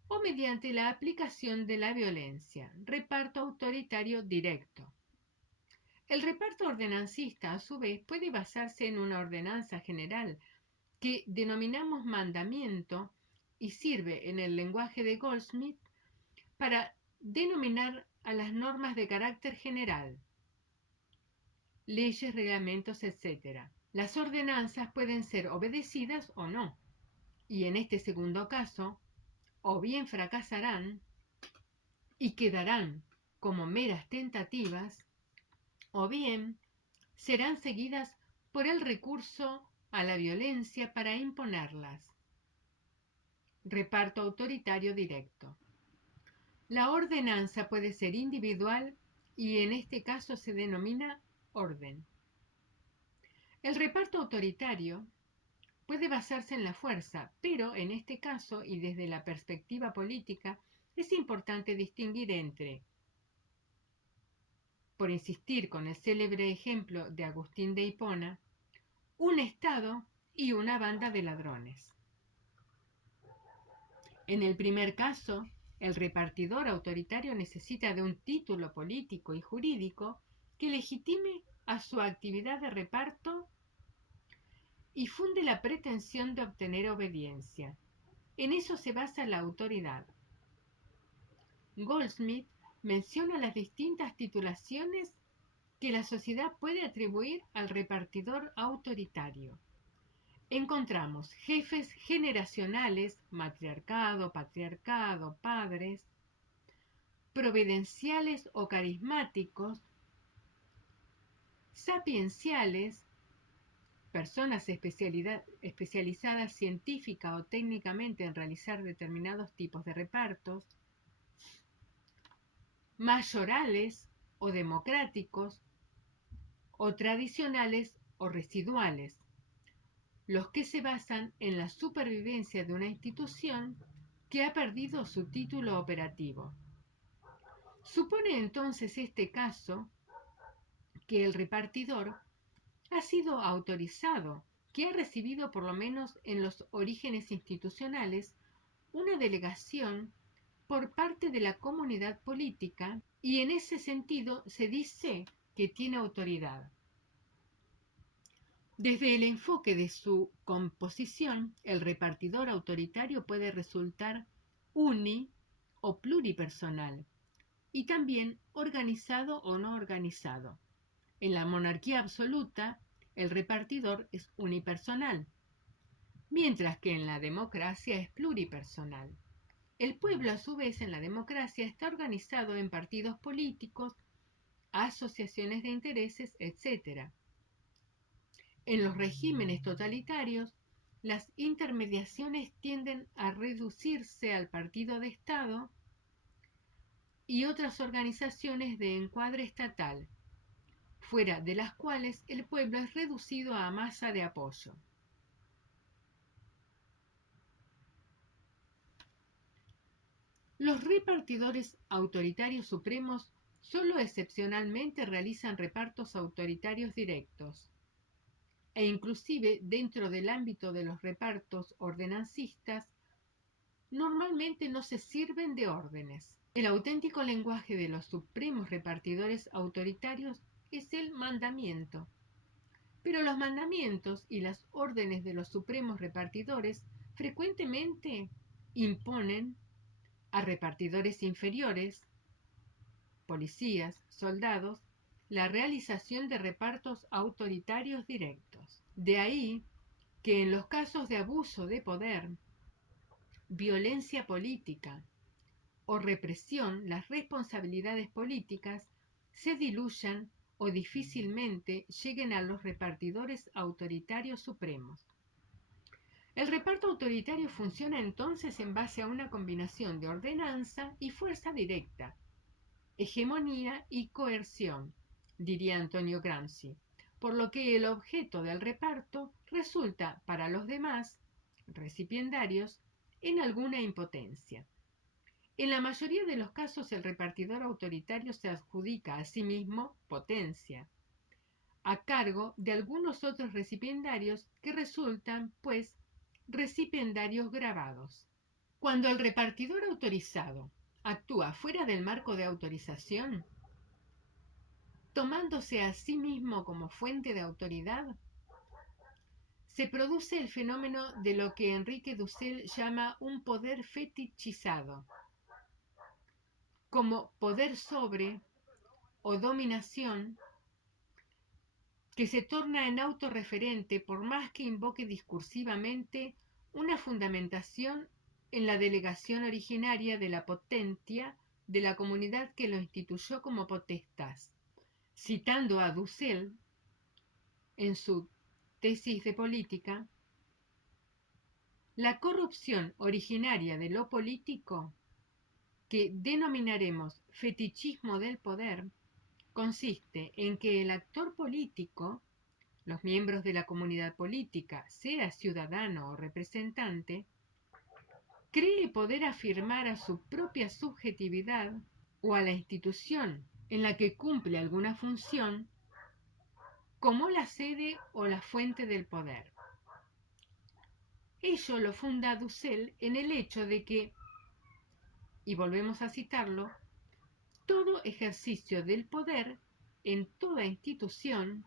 o mediante la aplicación de la violencia, reparto autoritario directo. El reparto ordenancista, a su vez, puede basarse en una ordenanza general que denominamos mandamiento y sirve en el lenguaje de Goldsmith para denominar a las normas de carácter general, leyes, reglamentos, etc. Las ordenanzas pueden ser obedecidas o no, y en este segundo caso, o bien fracasarán y quedarán como meras tentativas, o bien serán seguidas por el recurso a la violencia para imponerlas. Reparto autoritario directo. La ordenanza puede ser individual y en este caso se denomina orden. El reparto autoritario puede basarse en la fuerza, pero en este caso y desde la perspectiva política es importante distinguir entre, por insistir con el célebre ejemplo de Agustín de Hipona, un Estado y una banda de ladrones. En el primer caso, el repartidor autoritario necesita de un título político y jurídico que legitime a su actividad de reparto y funde la pretensión de obtener obediencia. En eso se basa la autoridad. Goldsmith menciona las distintas titulaciones que la sociedad puede atribuir al repartidor autoritario. Encontramos jefes generacionales, matriarcado, patriarcado, padres, providenciales o carismáticos, sapienciales, personas especializadas científica o técnicamente en realizar determinados tipos de repartos, mayorales o democráticos, o tradicionales o residuales, los que se basan en la supervivencia de una institución que ha perdido su título operativo. Supone entonces este caso que el repartidor ha sido autorizado, que ha recibido por lo menos en los orígenes institucionales una delegación por parte de la comunidad política y en ese sentido se dice que tiene autoridad. Desde el enfoque de su composición, el repartidor autoritario puede resultar uni o pluripersonal y también organizado o no organizado. En la monarquía absoluta, el repartidor es unipersonal, mientras que en la democracia es pluripersonal. El pueblo, a su vez, en la democracia está organizado en partidos políticos, asociaciones de intereses, etc. En los regímenes totalitarios, las intermediaciones tienden a reducirse al partido de Estado y otras organizaciones de encuadre estatal, fuera de las cuales el pueblo es reducido a masa de apoyo. Los repartidores autoritarios supremos solo excepcionalmente realizan repartos autoritarios directos, e inclusive dentro del ámbito de los repartos ordenancistas, normalmente no se sirven de órdenes. El auténtico lenguaje de los supremos repartidores autoritarios es el mandamiento. Pero los mandamientos y las órdenes de los supremos repartidores frecuentemente imponen a repartidores inferiores, policías, soldados, la realización de repartos autoritarios directos. De ahí que en los casos de abuso de poder, violencia política o represión, las responsabilidades políticas se diluyan o difícilmente lleguen a los repartidores autoritarios supremos. El reparto autoritario funciona entonces en base a una combinación de ordenanza y fuerza directa, hegemonía y coerción, diría Antonio Gramsci, por lo que el objeto del reparto resulta para los demás recipiendarios en alguna impotencia. En la mayoría de los casos el repartidor autoritario se adjudica a sí mismo potencia, a cargo de algunos otros recipiendarios que resultan, pues, recipiendarios gravados. Cuando el repartidor autorizado actúa fuera del marco de autorización, tomándose a sí mismo como fuente de autoridad, se produce el fenómeno de lo que Enrique Dussel llama un poder fetichizado, como poder sobre o dominación, que se torna en autorreferente por más que invoque discursivamente una fundamentación en la delegación originaria de la potentia de la comunidad que lo instituyó como potestas. Citando a Dussel en su tesis de política, la corrupción originaria de lo político, que denominaremos fetichismo del poder, consiste en que el actor político, los miembros de la comunidad política, sea ciudadano o representante, cree poder afirmar a su propia subjetividad o a la institución en la que cumple alguna función como la sede o la fuente del poder. Ello lo funda Dussel en el hecho de que, y volvemos a citarlo, todo ejercicio del poder en toda institución,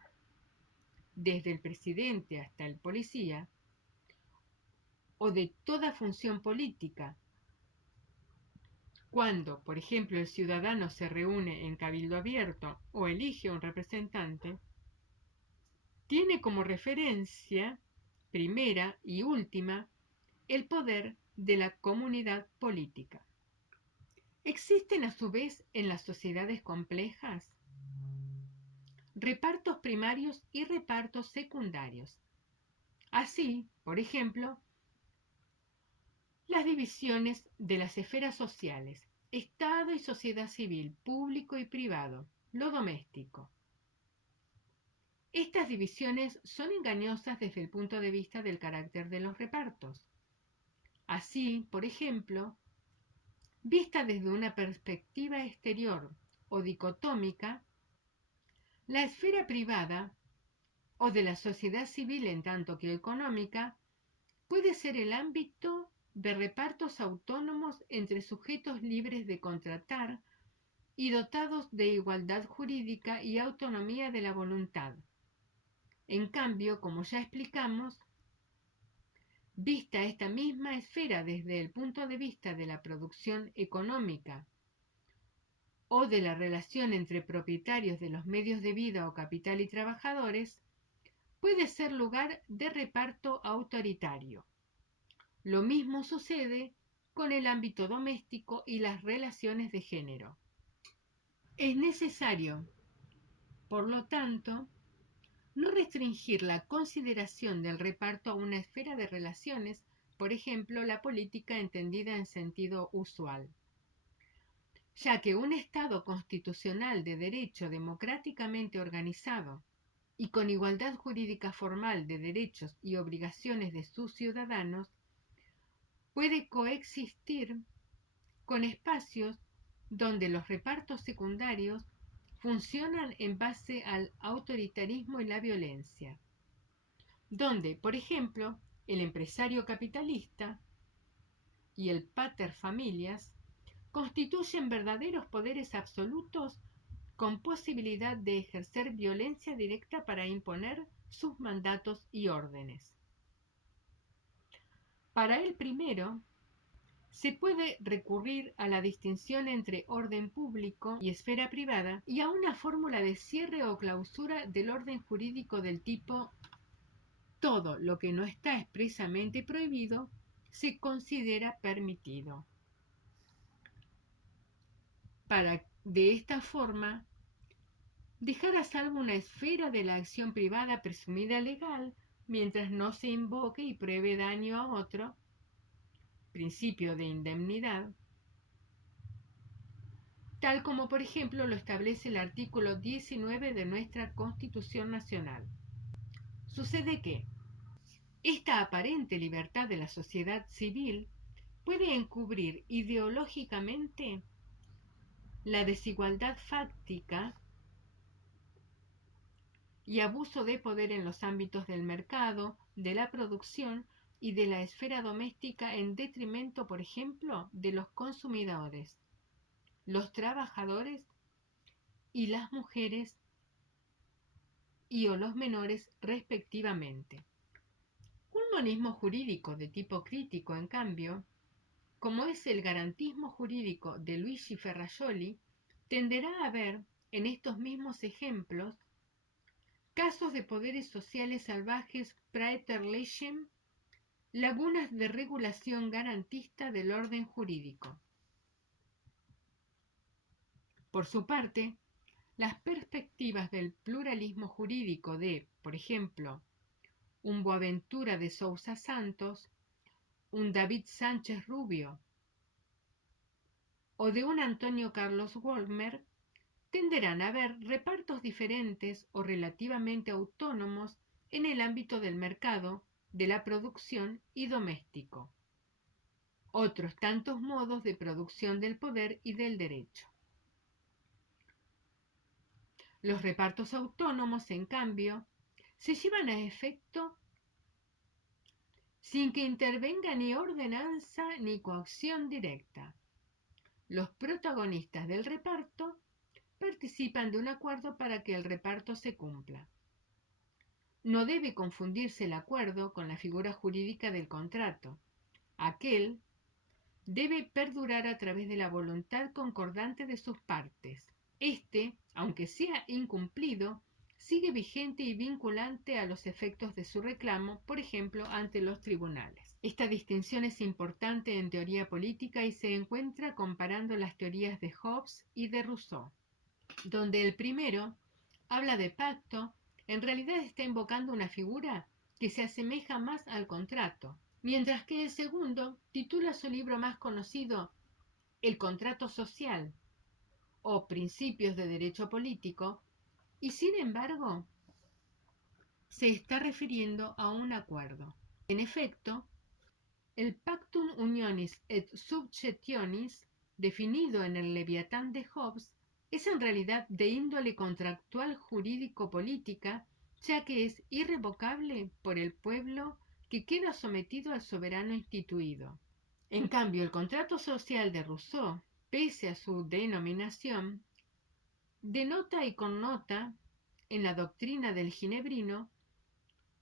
desde el presidente hasta el policía, o de toda función política, cuando, por ejemplo, el ciudadano se reúne en cabildo abierto o elige a un representante, tiene como referencia primera y última el poder de la comunidad política. Existen a su vez en las sociedades complejas repartos primarios y repartos secundarios. Así, por ejemplo, las divisiones de las esferas sociales, Estado y sociedad civil, público y privado, lo doméstico. Estas divisiones son engañosas desde el punto de vista del carácter de los repartos. Así, por ejemplo, vista desde una perspectiva exterior o dicotómica, la esfera privada o de la sociedad civil en tanto que económica puede ser el ámbito de repartos autónomos entre sujetos libres de contratar y dotados de igualdad jurídica y autonomía de la voluntad. En cambio, como ya explicamos, vista esta misma esfera desde el punto de vista de la producción económica o de la relación entre propietarios de los medios de vida o capital y trabajadores, puede ser lugar de reparto autoritario. Lo mismo sucede con el ámbito doméstico y las relaciones de género. Es necesario, por lo tanto, no restringir la consideración del reparto a una esfera de relaciones, por ejemplo, la política entendida en sentido usual, ya que un Estado constitucional de derecho democráticamente organizado y con igualdad jurídica formal de derechos y obligaciones de sus ciudadanos puede coexistir con espacios donde los repartos secundarios funcionan en base al autoritarismo y la violencia, donde, por ejemplo, el empresario capitalista y el paterfamilias constituyen verdaderos poderes absolutos con posibilidad de ejercer violencia directa para imponer sus mandatos y órdenes. Para el primero, se puede recurrir a la distinción entre orden público y esfera privada y a una fórmula de cierre o clausura del orden jurídico del tipo: todo lo que no está expresamente prohibido se considera permitido. Para, de esta forma, dejar a salvo una esfera de la acción privada presumida legal mientras no se invoque y pruebe daño a otro, principio de indemnidad, tal como por ejemplo lo establece el artículo 19 de nuestra Constitución Nacional. Sucede que esta aparente libertad de la sociedad civil puede encubrir ideológicamente la desigualdad fáctica y abuso de poder en los ámbitos del mercado, de la producción y de la esfera doméstica en detrimento, por ejemplo, de los consumidores, los trabajadores y las mujeres y o los menores respectivamente. Un monismo jurídico de tipo crítico, en cambio, como es el garantismo jurídico de Luigi Ferrajoli, tenderá a ver en estos mismos ejemplos casos de poderes sociales salvajes praeterlegem, lagunas de regulación garantista del orden jurídico. Por su parte, las perspectivas del pluralismo jurídico de, por ejemplo, un Boaventura de Sousa Santos, un David Sánchez Rubio o de un Antonio Carlos Wolmer, tenderán a ver repartos diferentes o relativamente autónomos en el ámbito del mercado, de la producción y doméstico. Otros tantos modos de producción del poder y del derecho. Los repartos autónomos, en cambio, se llevan a efecto sin que intervenga ni ordenanza ni coacción directa. Los protagonistas del reparto participan de un acuerdo para que el reparto se cumpla. No debe confundirse el acuerdo con la figura jurídica del contrato. Aquel debe perdurar a través de la voluntad concordante de sus partes. Este, aunque sea incumplido, sigue vigente y vinculante a los efectos de su reclamo, por ejemplo, ante los tribunales. Esta distinción es importante en teoría política y se encuentra comparando las teorías de Hobbes y de Rousseau, donde el primero habla de pacto, en realidad está invocando una figura que se asemeja más al contrato, mientras que el segundo titula su libro más conocido El contrato social o Principios de Derecho Político, y sin embargo se está refiriendo a un acuerdo. En efecto, el Pactum Unionis et Successionis, definido en el Leviatán de Hobbes, es en realidad de índole contractual jurídico-política, ya que es irrevocable por el pueblo que queda sometido al soberano instituido. En cambio, el contrato social de Rousseau, pese a su denominación, denota y connota, en la doctrina del ginebrino,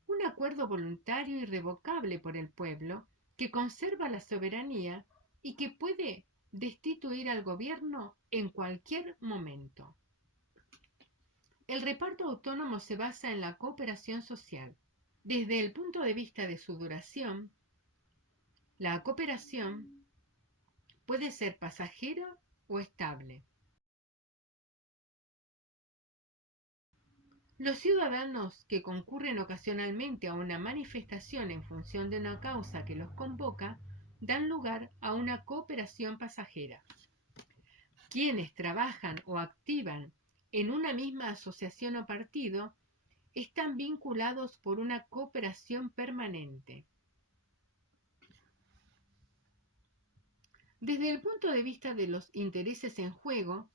un acuerdo voluntario irrevocable por el pueblo que conserva la soberanía y que puede destituir al gobierno en cualquier momento. El reparto autónomo se basa en la cooperación social. Desde el punto de vista de su duración, la cooperación puede ser pasajera o estable. Los ciudadanos que concurren ocasionalmente a una manifestación en función de una causa que los convoca dan lugar a una cooperación pasajera. Quienes trabajan o activan en una misma asociación o partido están vinculados por una cooperación permanente. Desde el punto de vista de los intereses en juego,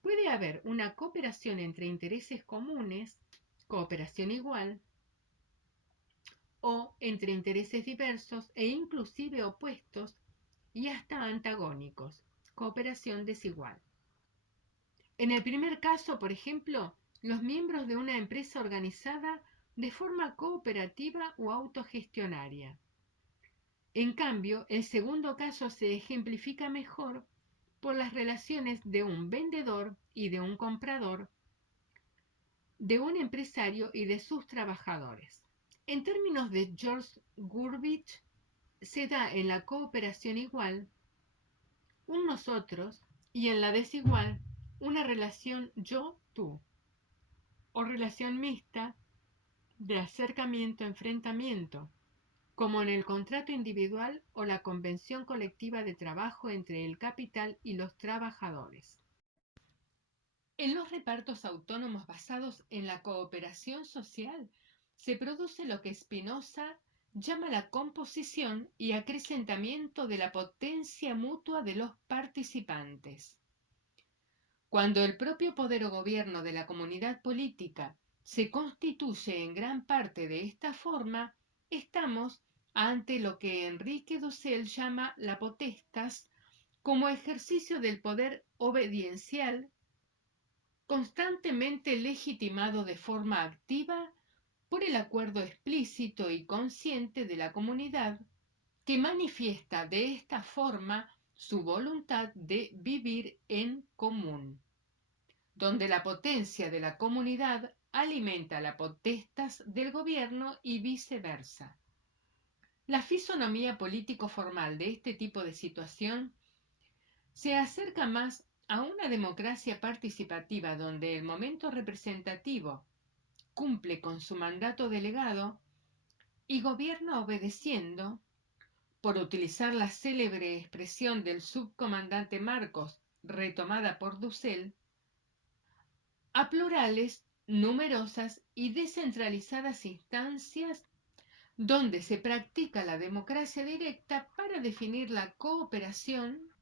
puede haber una cooperación entre intereses comunes, cooperación igual, o entre intereses diversos e inclusive opuestos y hasta antagónicos, cooperación desigual. En el primer caso, por ejemplo, los miembros de una empresa organizada de forma cooperativa o autogestionaria. En cambio, el segundo caso se ejemplifica mejor por las relaciones de un vendedor y de un comprador, de un empresario y de sus trabajadores. En términos de George Gurvitch, se da en la cooperación igual un nosotros y en la desigual una relación yo-tú o relación mixta de acercamiento-enfrentamiento, como en el contrato individual o la convención colectiva de trabajo entre el capital y los trabajadores. En los repartos autónomos basados en la cooperación social se produce lo que Spinoza llama la composición y acrecentamiento de la potencia mutua de los participantes. Cuando el propio poder o gobierno de la comunidad política se constituye en gran parte de esta forma, estamos ante lo que Enrique Dussel llama la potestas como ejercicio del poder obediencial constantemente legitimado de forma activa por el acuerdo explícito y consciente de la comunidad que manifiesta de esta forma su voluntad de vivir en común, donde la potencia de la comunidad alimenta la potestas del gobierno y viceversa. La fisonomía político-formal de este tipo de situación se acerca más a una democracia participativa donde el momento representativo cumple con su mandato delegado y gobierna obedeciendo, por utilizar la célebre expresión del subcomandante Marcos, retomada por Dussel, a plurales, numerosas y descentralizadas instancias donde se practica la democracia directa para definir la cooperación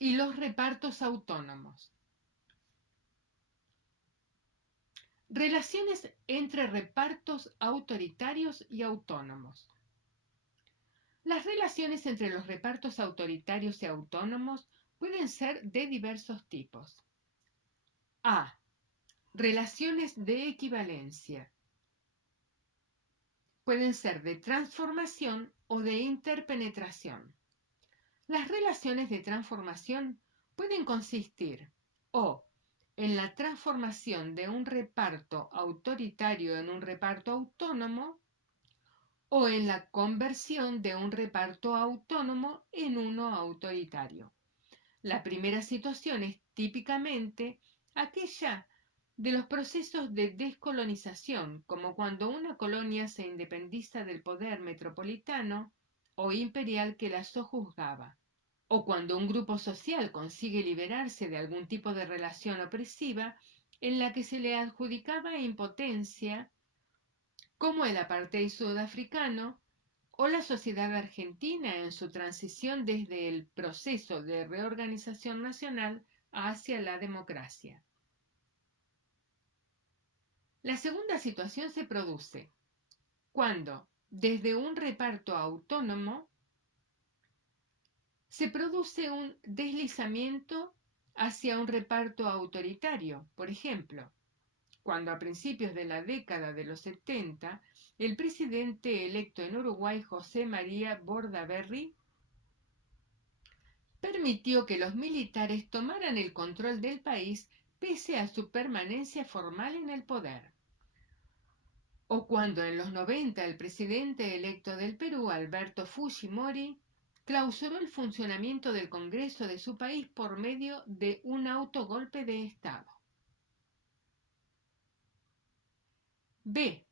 y los repartos autónomos. Relaciones entre repartos autoritarios y autónomos. Las relaciones entre los repartos autoritarios y autónomos pueden ser de diversos tipos. A. Relaciones de equivalencia. Pueden ser de transformación o de interpenetración. Las relaciones de transformación pueden consistir o en la transformación de un reparto autoritario en un reparto autónomo o en la conversión de un reparto autónomo en uno autoritario. La primera situación es típicamente aquella de los procesos de descolonización, como cuando una colonia se independiza del poder metropolitano o imperial que la sojuzgaba, o cuando un grupo social consigue liberarse de algún tipo de relación opresiva en la que se le adjudicaba impotencia, como el apartheid sudafricano o la sociedad argentina en su transición desde el proceso de reorganización nacional hacia la democracia. La segunda situación se produce cuando, desde un reparto autónomo, se produce un deslizamiento hacia un reparto autoritario. Por ejemplo, cuando a principios de la década de los 70, el presidente electo en Uruguay, José María Bordaberry, permitió que los militares tomaran el control del país pese a su permanencia formal en el poder. O cuando en los 90 el presidente electo del Perú, Alberto Fujimori, clausuró el funcionamiento del Congreso de su país por medio de un autogolpe de Estado. B.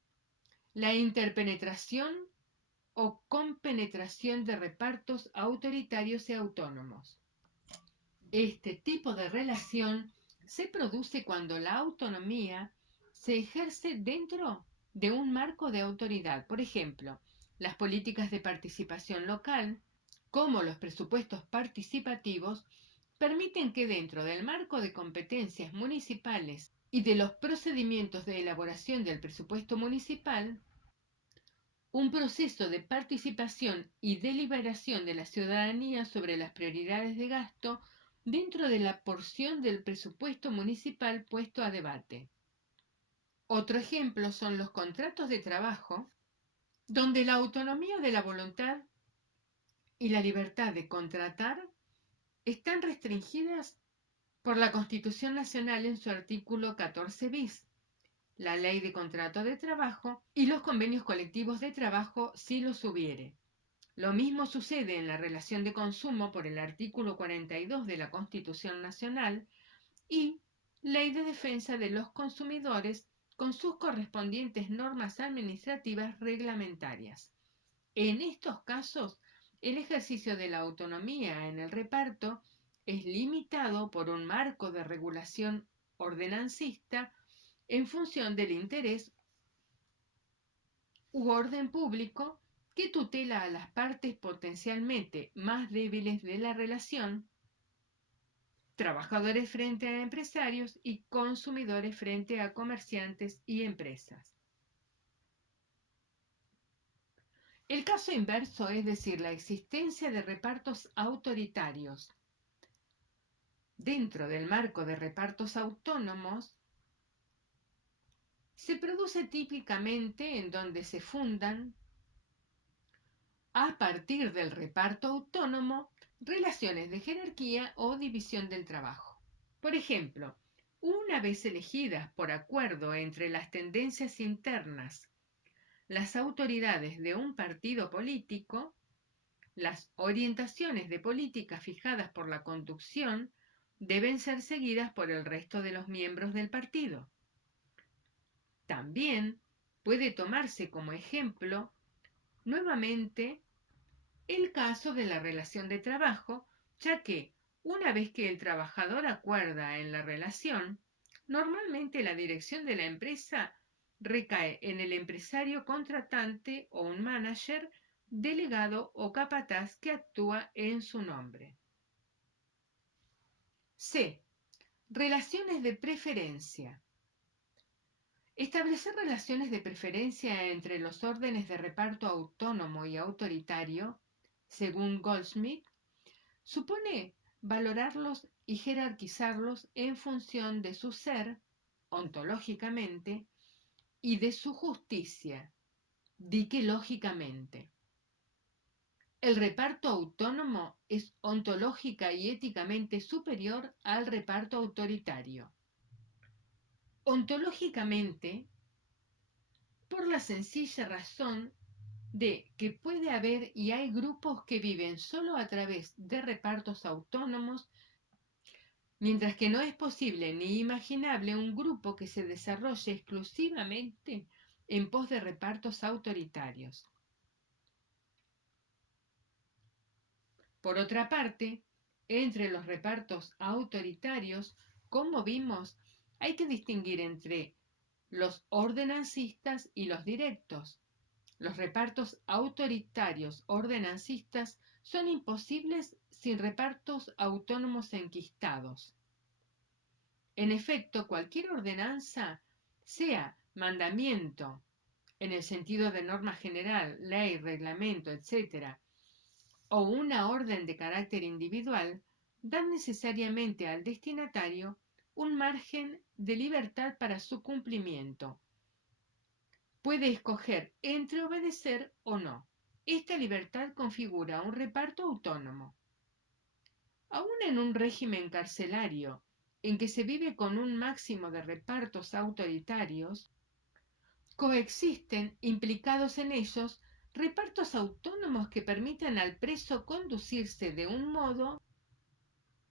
La interpenetración o compenetración de repartos autoritarios y autónomos. Este tipo de relación se produce cuando la autonomía se ejerce dentro de un marco de autoridad. Por ejemplo, las políticas de participación local, como los presupuestos participativos, permiten que dentro del marco de competencias municipales y de los procedimientos de elaboración del presupuesto municipal, un proceso de participación y deliberación de la ciudadanía sobre las prioridades de gasto dentro de la porción del presupuesto municipal puesto a debate. Otro ejemplo son los contratos de trabajo, donde la autonomía de la voluntad y la libertad de contratar están restringidas por la Constitución Nacional en su artículo 14 bis, la Ley de Contrato de Trabajo y los convenios colectivos de trabajo si los hubiere. Lo mismo sucede en la relación de consumo por el artículo 42 de la Constitución Nacional y Ley de Defensa de los Consumidores con sus correspondientes normas administrativas reglamentarias. En estos casos, el ejercicio de la autonomía en el reparto es limitado por un marco de regulación ordenancista en función del interés u orden público que tutela a las partes potencialmente más débiles de la relación, trabajadores frente a empresarios y consumidores frente a comerciantes y empresas. El caso inverso, es decir, la existencia de repartos autoritarios dentro del marco de repartos autónomos, se produce típicamente en donde se fundan, a partir del reparto autónomo, relaciones de jerarquía o división del trabajo. Por ejemplo, una vez elegidas por acuerdo entre las tendencias internas, las autoridades de un partido político, las orientaciones de política fijadas por la conducción deben ser seguidas por el resto de los miembros del partido. También puede tomarse como ejemplo, nuevamente, el caso de la relación de trabajo, ya que una vez que el trabajador acuerda en la relación, normalmente la dirección de la empresa recae en el empresario contratante o un manager, delegado o capataz que actúa en su nombre. C. Relaciones de preferencia. Establecer relaciones de preferencia entre los órdenes de reparto autónomo y autoritario, según Goldsmith, supone valorarlos y jerarquizarlos en función de su ser, ontológicamente, y de su justicia, diquelógicamente. El reparto autónomo es ontológica y éticamente superior al reparto autoritario. Ontológicamente, por la sencilla razón de que puede haber y hay grupos que viven solo a través de repartos autónomos, mientras que no es posible ni imaginable un grupo que se desarrolle exclusivamente en pos de repartos autoritarios. Por otra parte, entre los repartos autoritarios, como vimos, hay que distinguir entre los ordenancistas y los directos. Los repartos autoritarios ordenancistas son imposibles sin repartos autónomos enquistados. En efecto, cualquier ordenanza, sea mandamiento, en el sentido de norma general, ley, reglamento, etc., o una orden de carácter individual, dan necesariamente al destinatario un margen de libertad para su cumplimiento. Puede escoger entre obedecer o no. Esta libertad configura un reparto autónomo. Aún en un régimen carcelario, en que se vive con un máximo de repartos autoritarios, coexisten, implicados en ellos, repartos autónomos que permitan al preso conducirse de un modo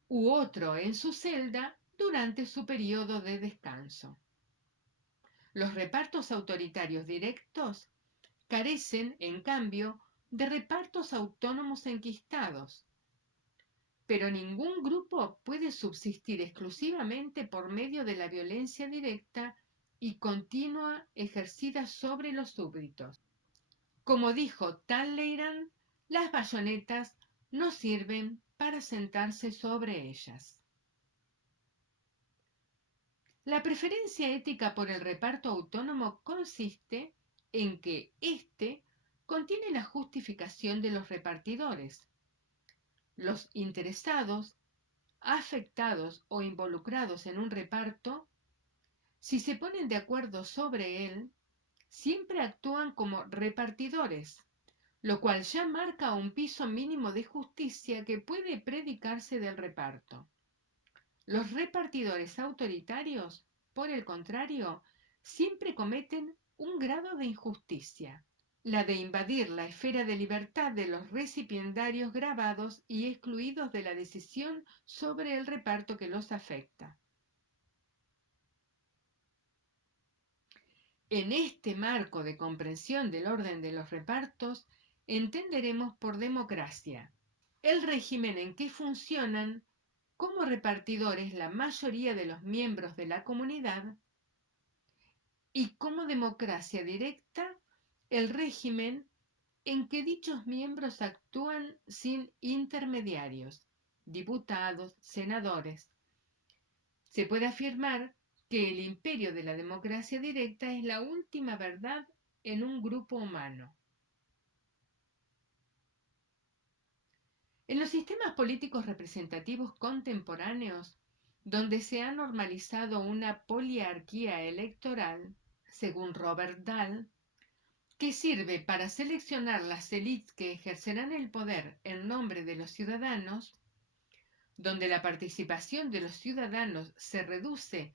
u otro en su celda durante su periodo de descanso. Los repartos autoritarios directos carecen, en cambio, de repartos autónomos enquistados, pero ningún grupo puede subsistir exclusivamente por medio de la violencia directa y continua ejercida sobre los súbditos. Como dijo Talleyrand, las bayonetas no sirven para sentarse sobre ellas. La preferencia ética por el reparto autónomo consiste en que éste contiene la justificación de los repartidores. Los interesados, afectados o involucrados en un reparto, si se ponen de acuerdo sobre él, siempre actúan como repartidores, lo cual ya marca un piso mínimo de justicia que puede predicarse del reparto. Los repartidores autoritarios, por el contrario, siempre cometen un grado de injusticia, la de invadir la esfera de libertad de los recipiendarios gravados y excluidos de la decisión sobre el reparto que los afecta. En este marco de comprensión del orden de los repartos, entenderemos por democracia el régimen en que funcionan como repartidores la mayoría de los miembros de la comunidad y como democracia directa el régimen en que dichos miembros actúan sin intermediarios, diputados, senadores. Se puede afirmar que el imperio de la democracia directa es la última verdad en un grupo humano. En los sistemas políticos representativos contemporáneos, donde se ha normalizado una poliarquía electoral, según Robert Dahl, que sirve para seleccionar las élites que ejercerán el poder en nombre de los ciudadanos, donde la participación de los ciudadanos se reduce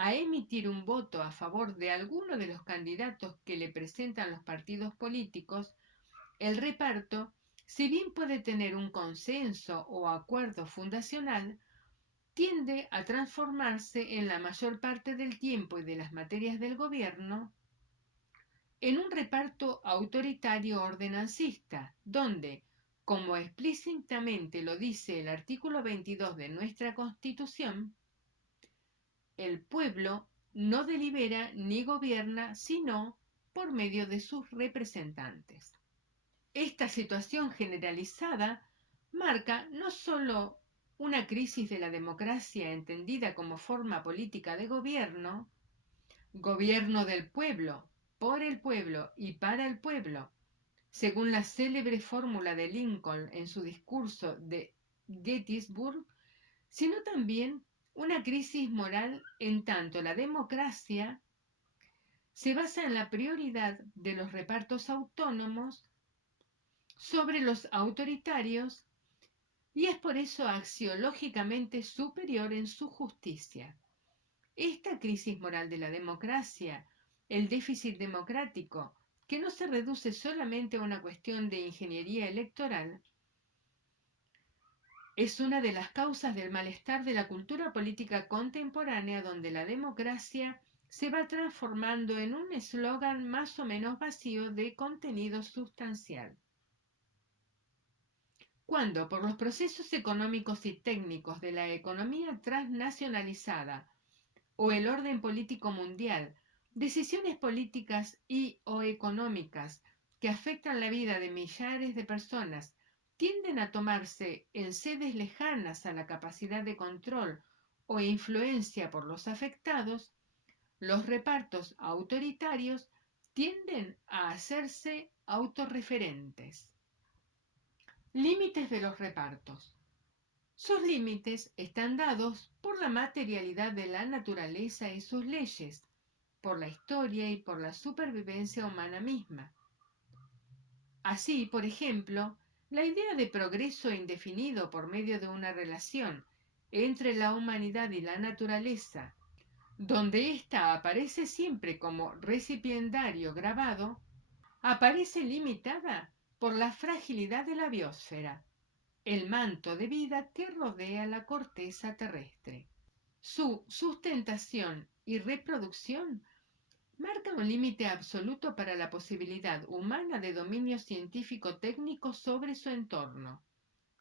a emitir un voto a favor de alguno de los candidatos que le presentan los partidos políticos, el reparto, si bien puede tener un consenso o acuerdo fundacional, tiende a transformarse en la mayor parte del tiempo y de las materias del gobierno en un reparto autoritario ordenancista, donde, como explícitamente lo dice el artículo 22 de nuestra Constitución, el pueblo no delibera ni gobierna sino por medio de sus representantes. Esta situación generalizada marca no sólo una crisis de la democracia entendida como forma política de gobierno, gobierno del pueblo, por el pueblo y para el pueblo, según la célebre fórmula de Lincoln en su discurso de Gettysburg, sino también una crisis moral en tanto la democracia se basa en la prioridad de los repartos autónomos sobre los autoritarios y es por eso axiológicamente superior en su justicia. Esta crisis moral de la democracia, el déficit democrático, que no se reduce solamente a una cuestión de ingeniería electoral, es una de las causas del malestar de la cultura política contemporánea donde la democracia se va transformando en un eslogan más o menos vacío de contenido sustancial. Cuando, por los procesos económicos y técnicos de la economía transnacionalizada o el orden político mundial, decisiones políticas y o económicas que afectan la vida de millares de personas tienden a tomarse en sedes lejanas a la capacidad de control o influencia por los afectados, los repartos autoritarios tienden a hacerse autorreferentes. Límites de los repartos. Sus límites están dados por la materialidad de la naturaleza y sus leyes, por la historia y por la supervivencia humana misma. Así, por ejemplo, la idea de progreso indefinido por medio de una relación entre la humanidad y la naturaleza, donde ésta aparece siempre como recipiendario grabado, aparece limitada por la fragilidad de la biosfera, el manto de vida que rodea la corteza terrestre. Su sustentación y reproducción marca un límite absoluto para la posibilidad humana de dominio científico-técnico sobre su entorno,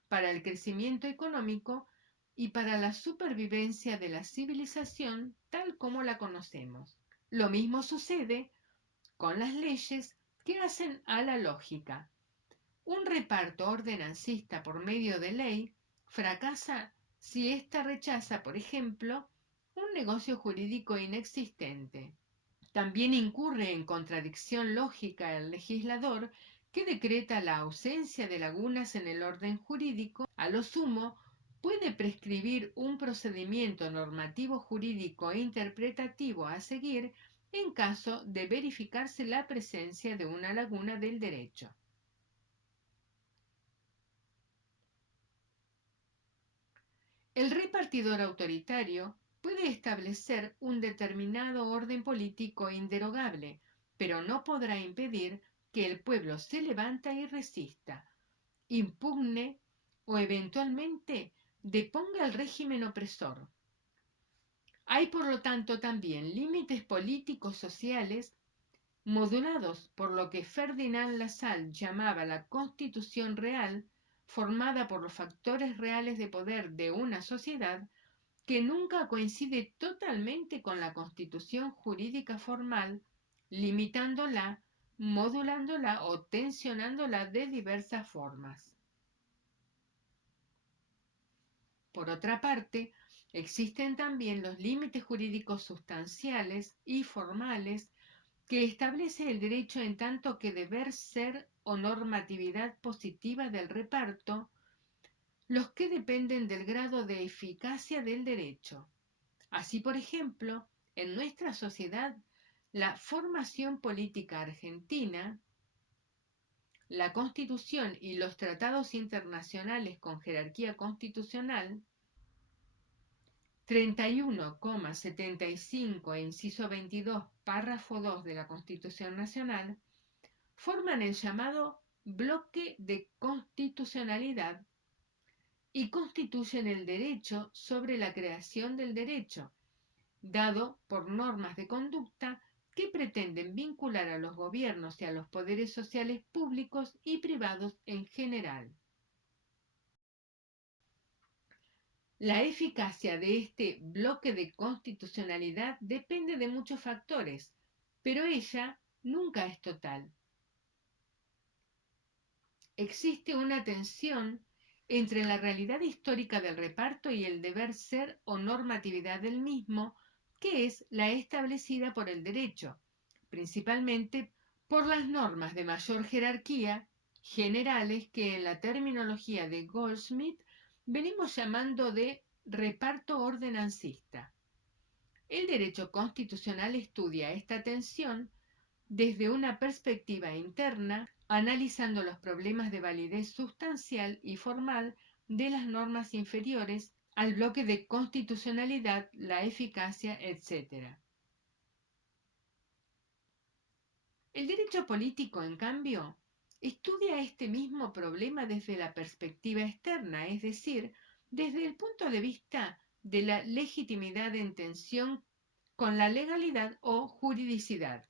para el crecimiento económico y para la supervivencia de la civilización tal como la conocemos. Lo mismo sucede con las leyes que hacen a la lógica. Un reparto ordenancista por medio de ley fracasa si ésta rechaza, por ejemplo, un negocio jurídico inexistente. También incurre en contradicción lógica el legislador que decreta la ausencia de lagunas en el orden jurídico, a lo sumo puede prescribir un procedimiento normativo jurídico e interpretativo a seguir en caso de verificarse la presencia de una laguna del derecho. El repartidor autoritario puede establecer un determinado orden político inderogable, pero no podrá impedir que el pueblo se levante y resista, impugne o eventualmente deponga al régimen opresor. Hay por lo tanto también límites políticos sociales modulados por lo que Ferdinand Lassalle llamaba la Constitución real, formada por los factores reales de poder de una sociedad que nunca coincide totalmente con la constitución jurídica formal, limitándola, modulándola o tensionándola de diversas formas. Por otra parte, existen también los límites jurídicos sustanciales y formales que establece el derecho en tanto que deber ser o normatividad positiva del reparto, los que dependen del grado de eficacia del derecho. Así, por ejemplo, en nuestra sociedad, la formación política argentina, la Constitución y los tratados internacionales con jerarquía constitucional, 31,75 e inciso 22, párrafo 2 de la Constitución Nacional, forman el llamado bloque de constitucionalidad y constituyen el derecho sobre la creación del derecho, dado por normas de conducta que pretenden vincular a los gobiernos y a los poderes sociales públicos y privados en general. La eficacia de este bloque de constitucionalidad depende de muchos factores, pero ella nunca es total. Existe una tensión entre la realidad histórica del reparto y el deber ser o normatividad del mismo, que es la establecida por el derecho, principalmente por las normas de mayor jerarquía generales que en la terminología de Goldschmidt venimos llamando de reparto ordenancista. El derecho constitucional estudia esta tensión desde una perspectiva interna, analizando los problemas de validez sustancial y formal de las normas inferiores al bloque de constitucionalidad, la eficacia, etc. El derecho político, en cambio, estudia este mismo problema desde la perspectiva externa, es decir, desde el punto de vista de la legitimidad en tensión con la legalidad o juridicidad,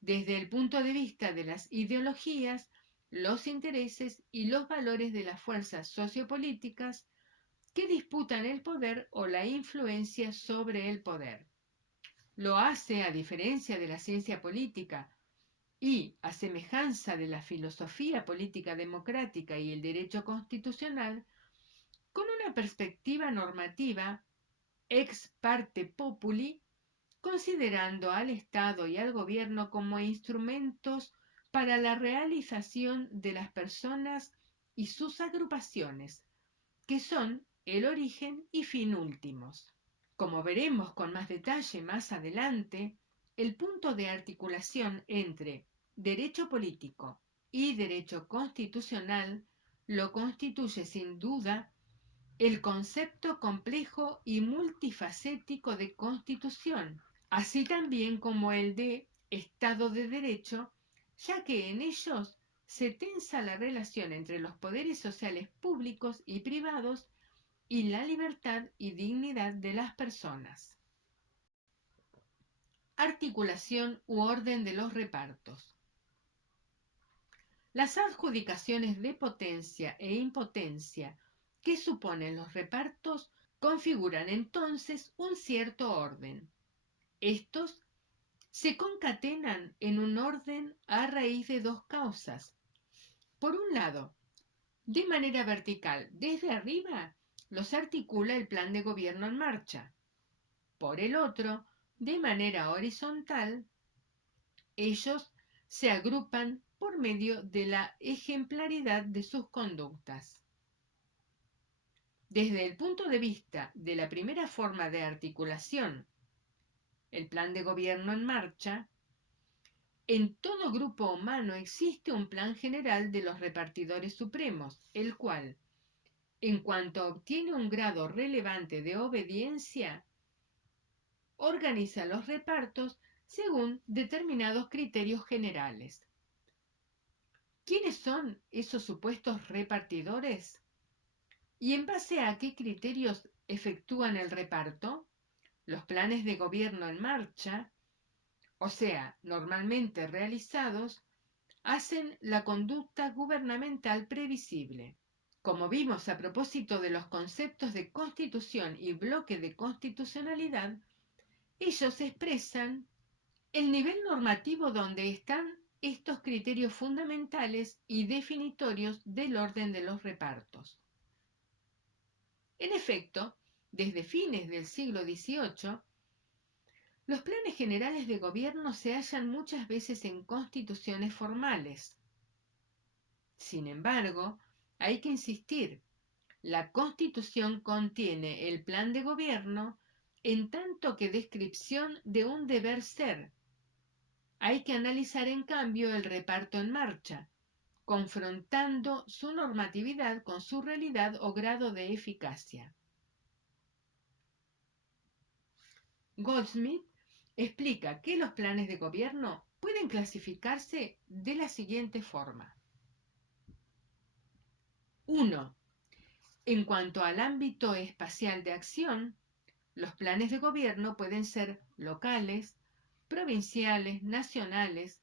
desde el punto de vista de las ideologías, los intereses y los valores de las fuerzas sociopolíticas que disputan el poder o la influencia sobre el poder. Lo hace, a diferencia de la ciencia política y a semejanza de la filosofía política democrática y el derecho constitucional, con una perspectiva normativa ex parte populi, considerando al Estado y al gobierno como instrumentos para la realización de las personas y sus agrupaciones, que son el origen y fin últimos. Como veremos con más detalle más adelante, el punto de articulación entre derecho político y derecho constitucional lo constituye sin duda el concepto complejo y multifacético de constitución, así también como el de Estado de Derecho, ya que en ellos se tensa la relación entre los poderes sociales públicos y privados y la libertad y dignidad de las personas. Articulación u orden de los repartos. Las adjudicaciones de potencia e impotencia que suponen los repartos configuran entonces un cierto orden. Estos se concatenan en un orden a raíz de dos causas. Por un lado, de manera vertical, desde arriba, los articula el plan de gobierno en marcha. Por el otro, de manera horizontal, ellos se agrupan por medio de la ejemplaridad de sus conductas. Desde el punto de vista de la primera forma de articulación, el plan de gobierno en marcha, en todo grupo humano existe un plan general de los repartidores supremos, el cual, en cuanto obtiene un grado relevante de obediencia, organiza los repartos según determinados criterios generales. ¿Quiénes son esos supuestos repartidores? ¿Y en base a qué criterios efectúan el reparto? Los planes de gobierno en marcha, o sea, normalmente realizados, hacen la conducta gubernamental previsible. Como vimos a propósito de los conceptos de constitución y bloque de constitucionalidad, ellos expresan el nivel normativo donde están estos criterios fundamentales y definitorios del orden de los repartos. En efecto, desde fines del siglo XVIII, los planes generales de gobierno se hallan muchas veces en constituciones formales. Sin embargo, hay que insistir, la Constitución contiene el plan de gobierno en tanto que descripción de un deber ser. Hay que analizar en cambio el reparto en marcha, confrontando su normatividad con su realidad o grado de eficacia. Goldsmith explica que los planes de gobierno pueden clasificarse de la siguiente forma. 1. En cuanto al ámbito espacial de acción, los planes de gobierno pueden ser locales, provinciales, nacionales,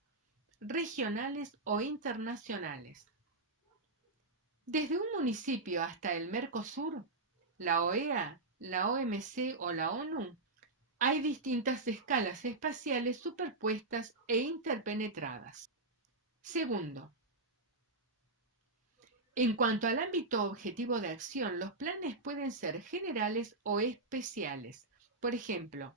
regionales o internacionales. Desde un municipio hasta el Mercosur, la OEA, la OMC o la ONU, hay distintas escalas espaciales superpuestas e interpenetradas. Segundo, en cuanto al ámbito objetivo de acción, los planes pueden ser generales o especiales. Por ejemplo,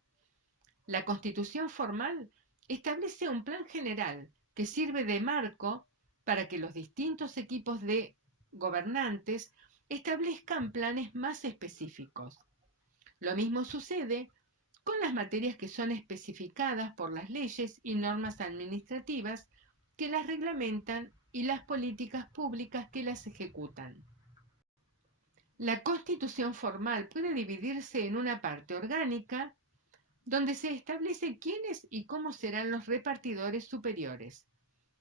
la Constitución formal establece un plan general que sirve de marco para que los distintos equipos de gobernantes establezcan planes más específicos. Lo mismo sucede con las materias que son especificadas por las leyes y normas administrativas que las reglamentan y las políticas públicas que las ejecutan. La Constitución formal puede dividirse en una parte orgánica, donde se establece quiénes y cómo serán los repartidores superiores,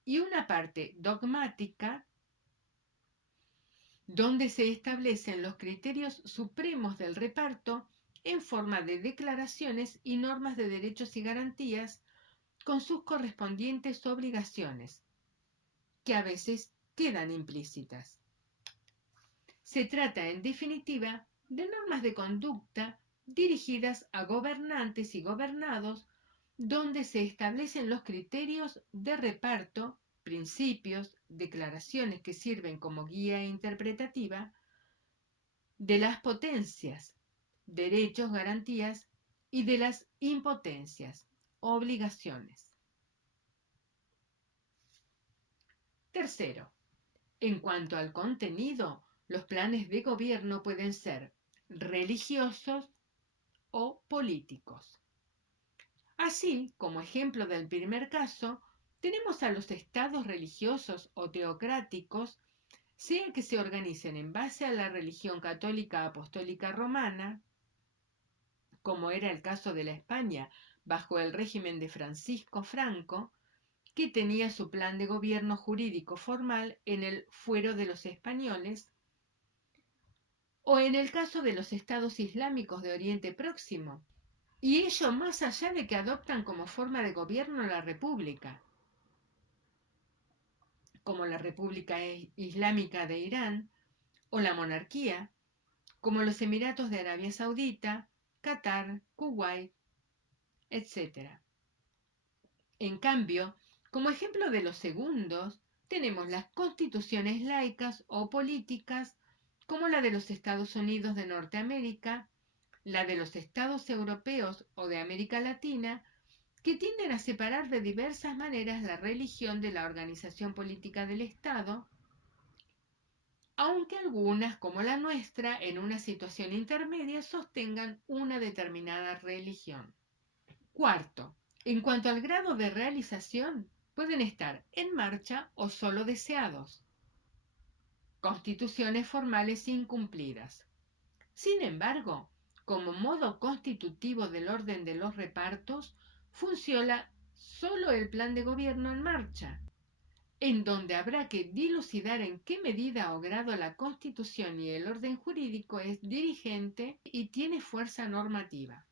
y una parte dogmática, donde se establecen los criterios supremos del reparto en forma de declaraciones y normas de derechos y garantías con sus correspondientes obligaciones, que a veces quedan implícitas. Se trata, en definitiva, de normas de conducta dirigidas a gobernantes y gobernados, donde se establecen los criterios de reparto, principios, declaraciones que sirven como guía interpretativa de las potencias, derechos, garantías y de las impotencias, obligaciones. Tercero, en cuanto al contenido, los planes de gobierno pueden ser religiosos o políticos. Así, como ejemplo del primer caso, tenemos a los estados religiosos o teocráticos, sea que se organicen en base a la religión católica apostólica romana, como era el caso de la España bajo el régimen de Francisco Franco, que tenía su plan de gobierno jurídico formal en el Fuero de los Españoles, o en el caso de los estados islámicos de Oriente Próximo, y ello más allá de que adoptan como forma de gobierno la república, como la República Islámica de Irán, o la monarquía, como los Emiratos de Arabia Saudita, Qatar, Kuwait, etc. En cambio, como ejemplo de los segundos, tenemos las constituciones laicas o políticas, como la de los Estados Unidos de Norteamérica, la de los Estados europeos o de América Latina, que tienden a separar de diversas maneras la religión de la organización política del Estado, aunque algunas, como la nuestra, en una situación intermedia sostengan una determinada religión. Cuarto, en cuanto al grado de realización, pueden estar en marcha o solo deseados. Constituciones formales incumplidas. Sin embargo, como modo constitutivo del orden de los repartos, funciona solo el plan de gobierno en marcha, en donde habrá que dilucidar en qué medida o grado la Constitución y el orden jurídico es dirigente y tiene fuerza normativa.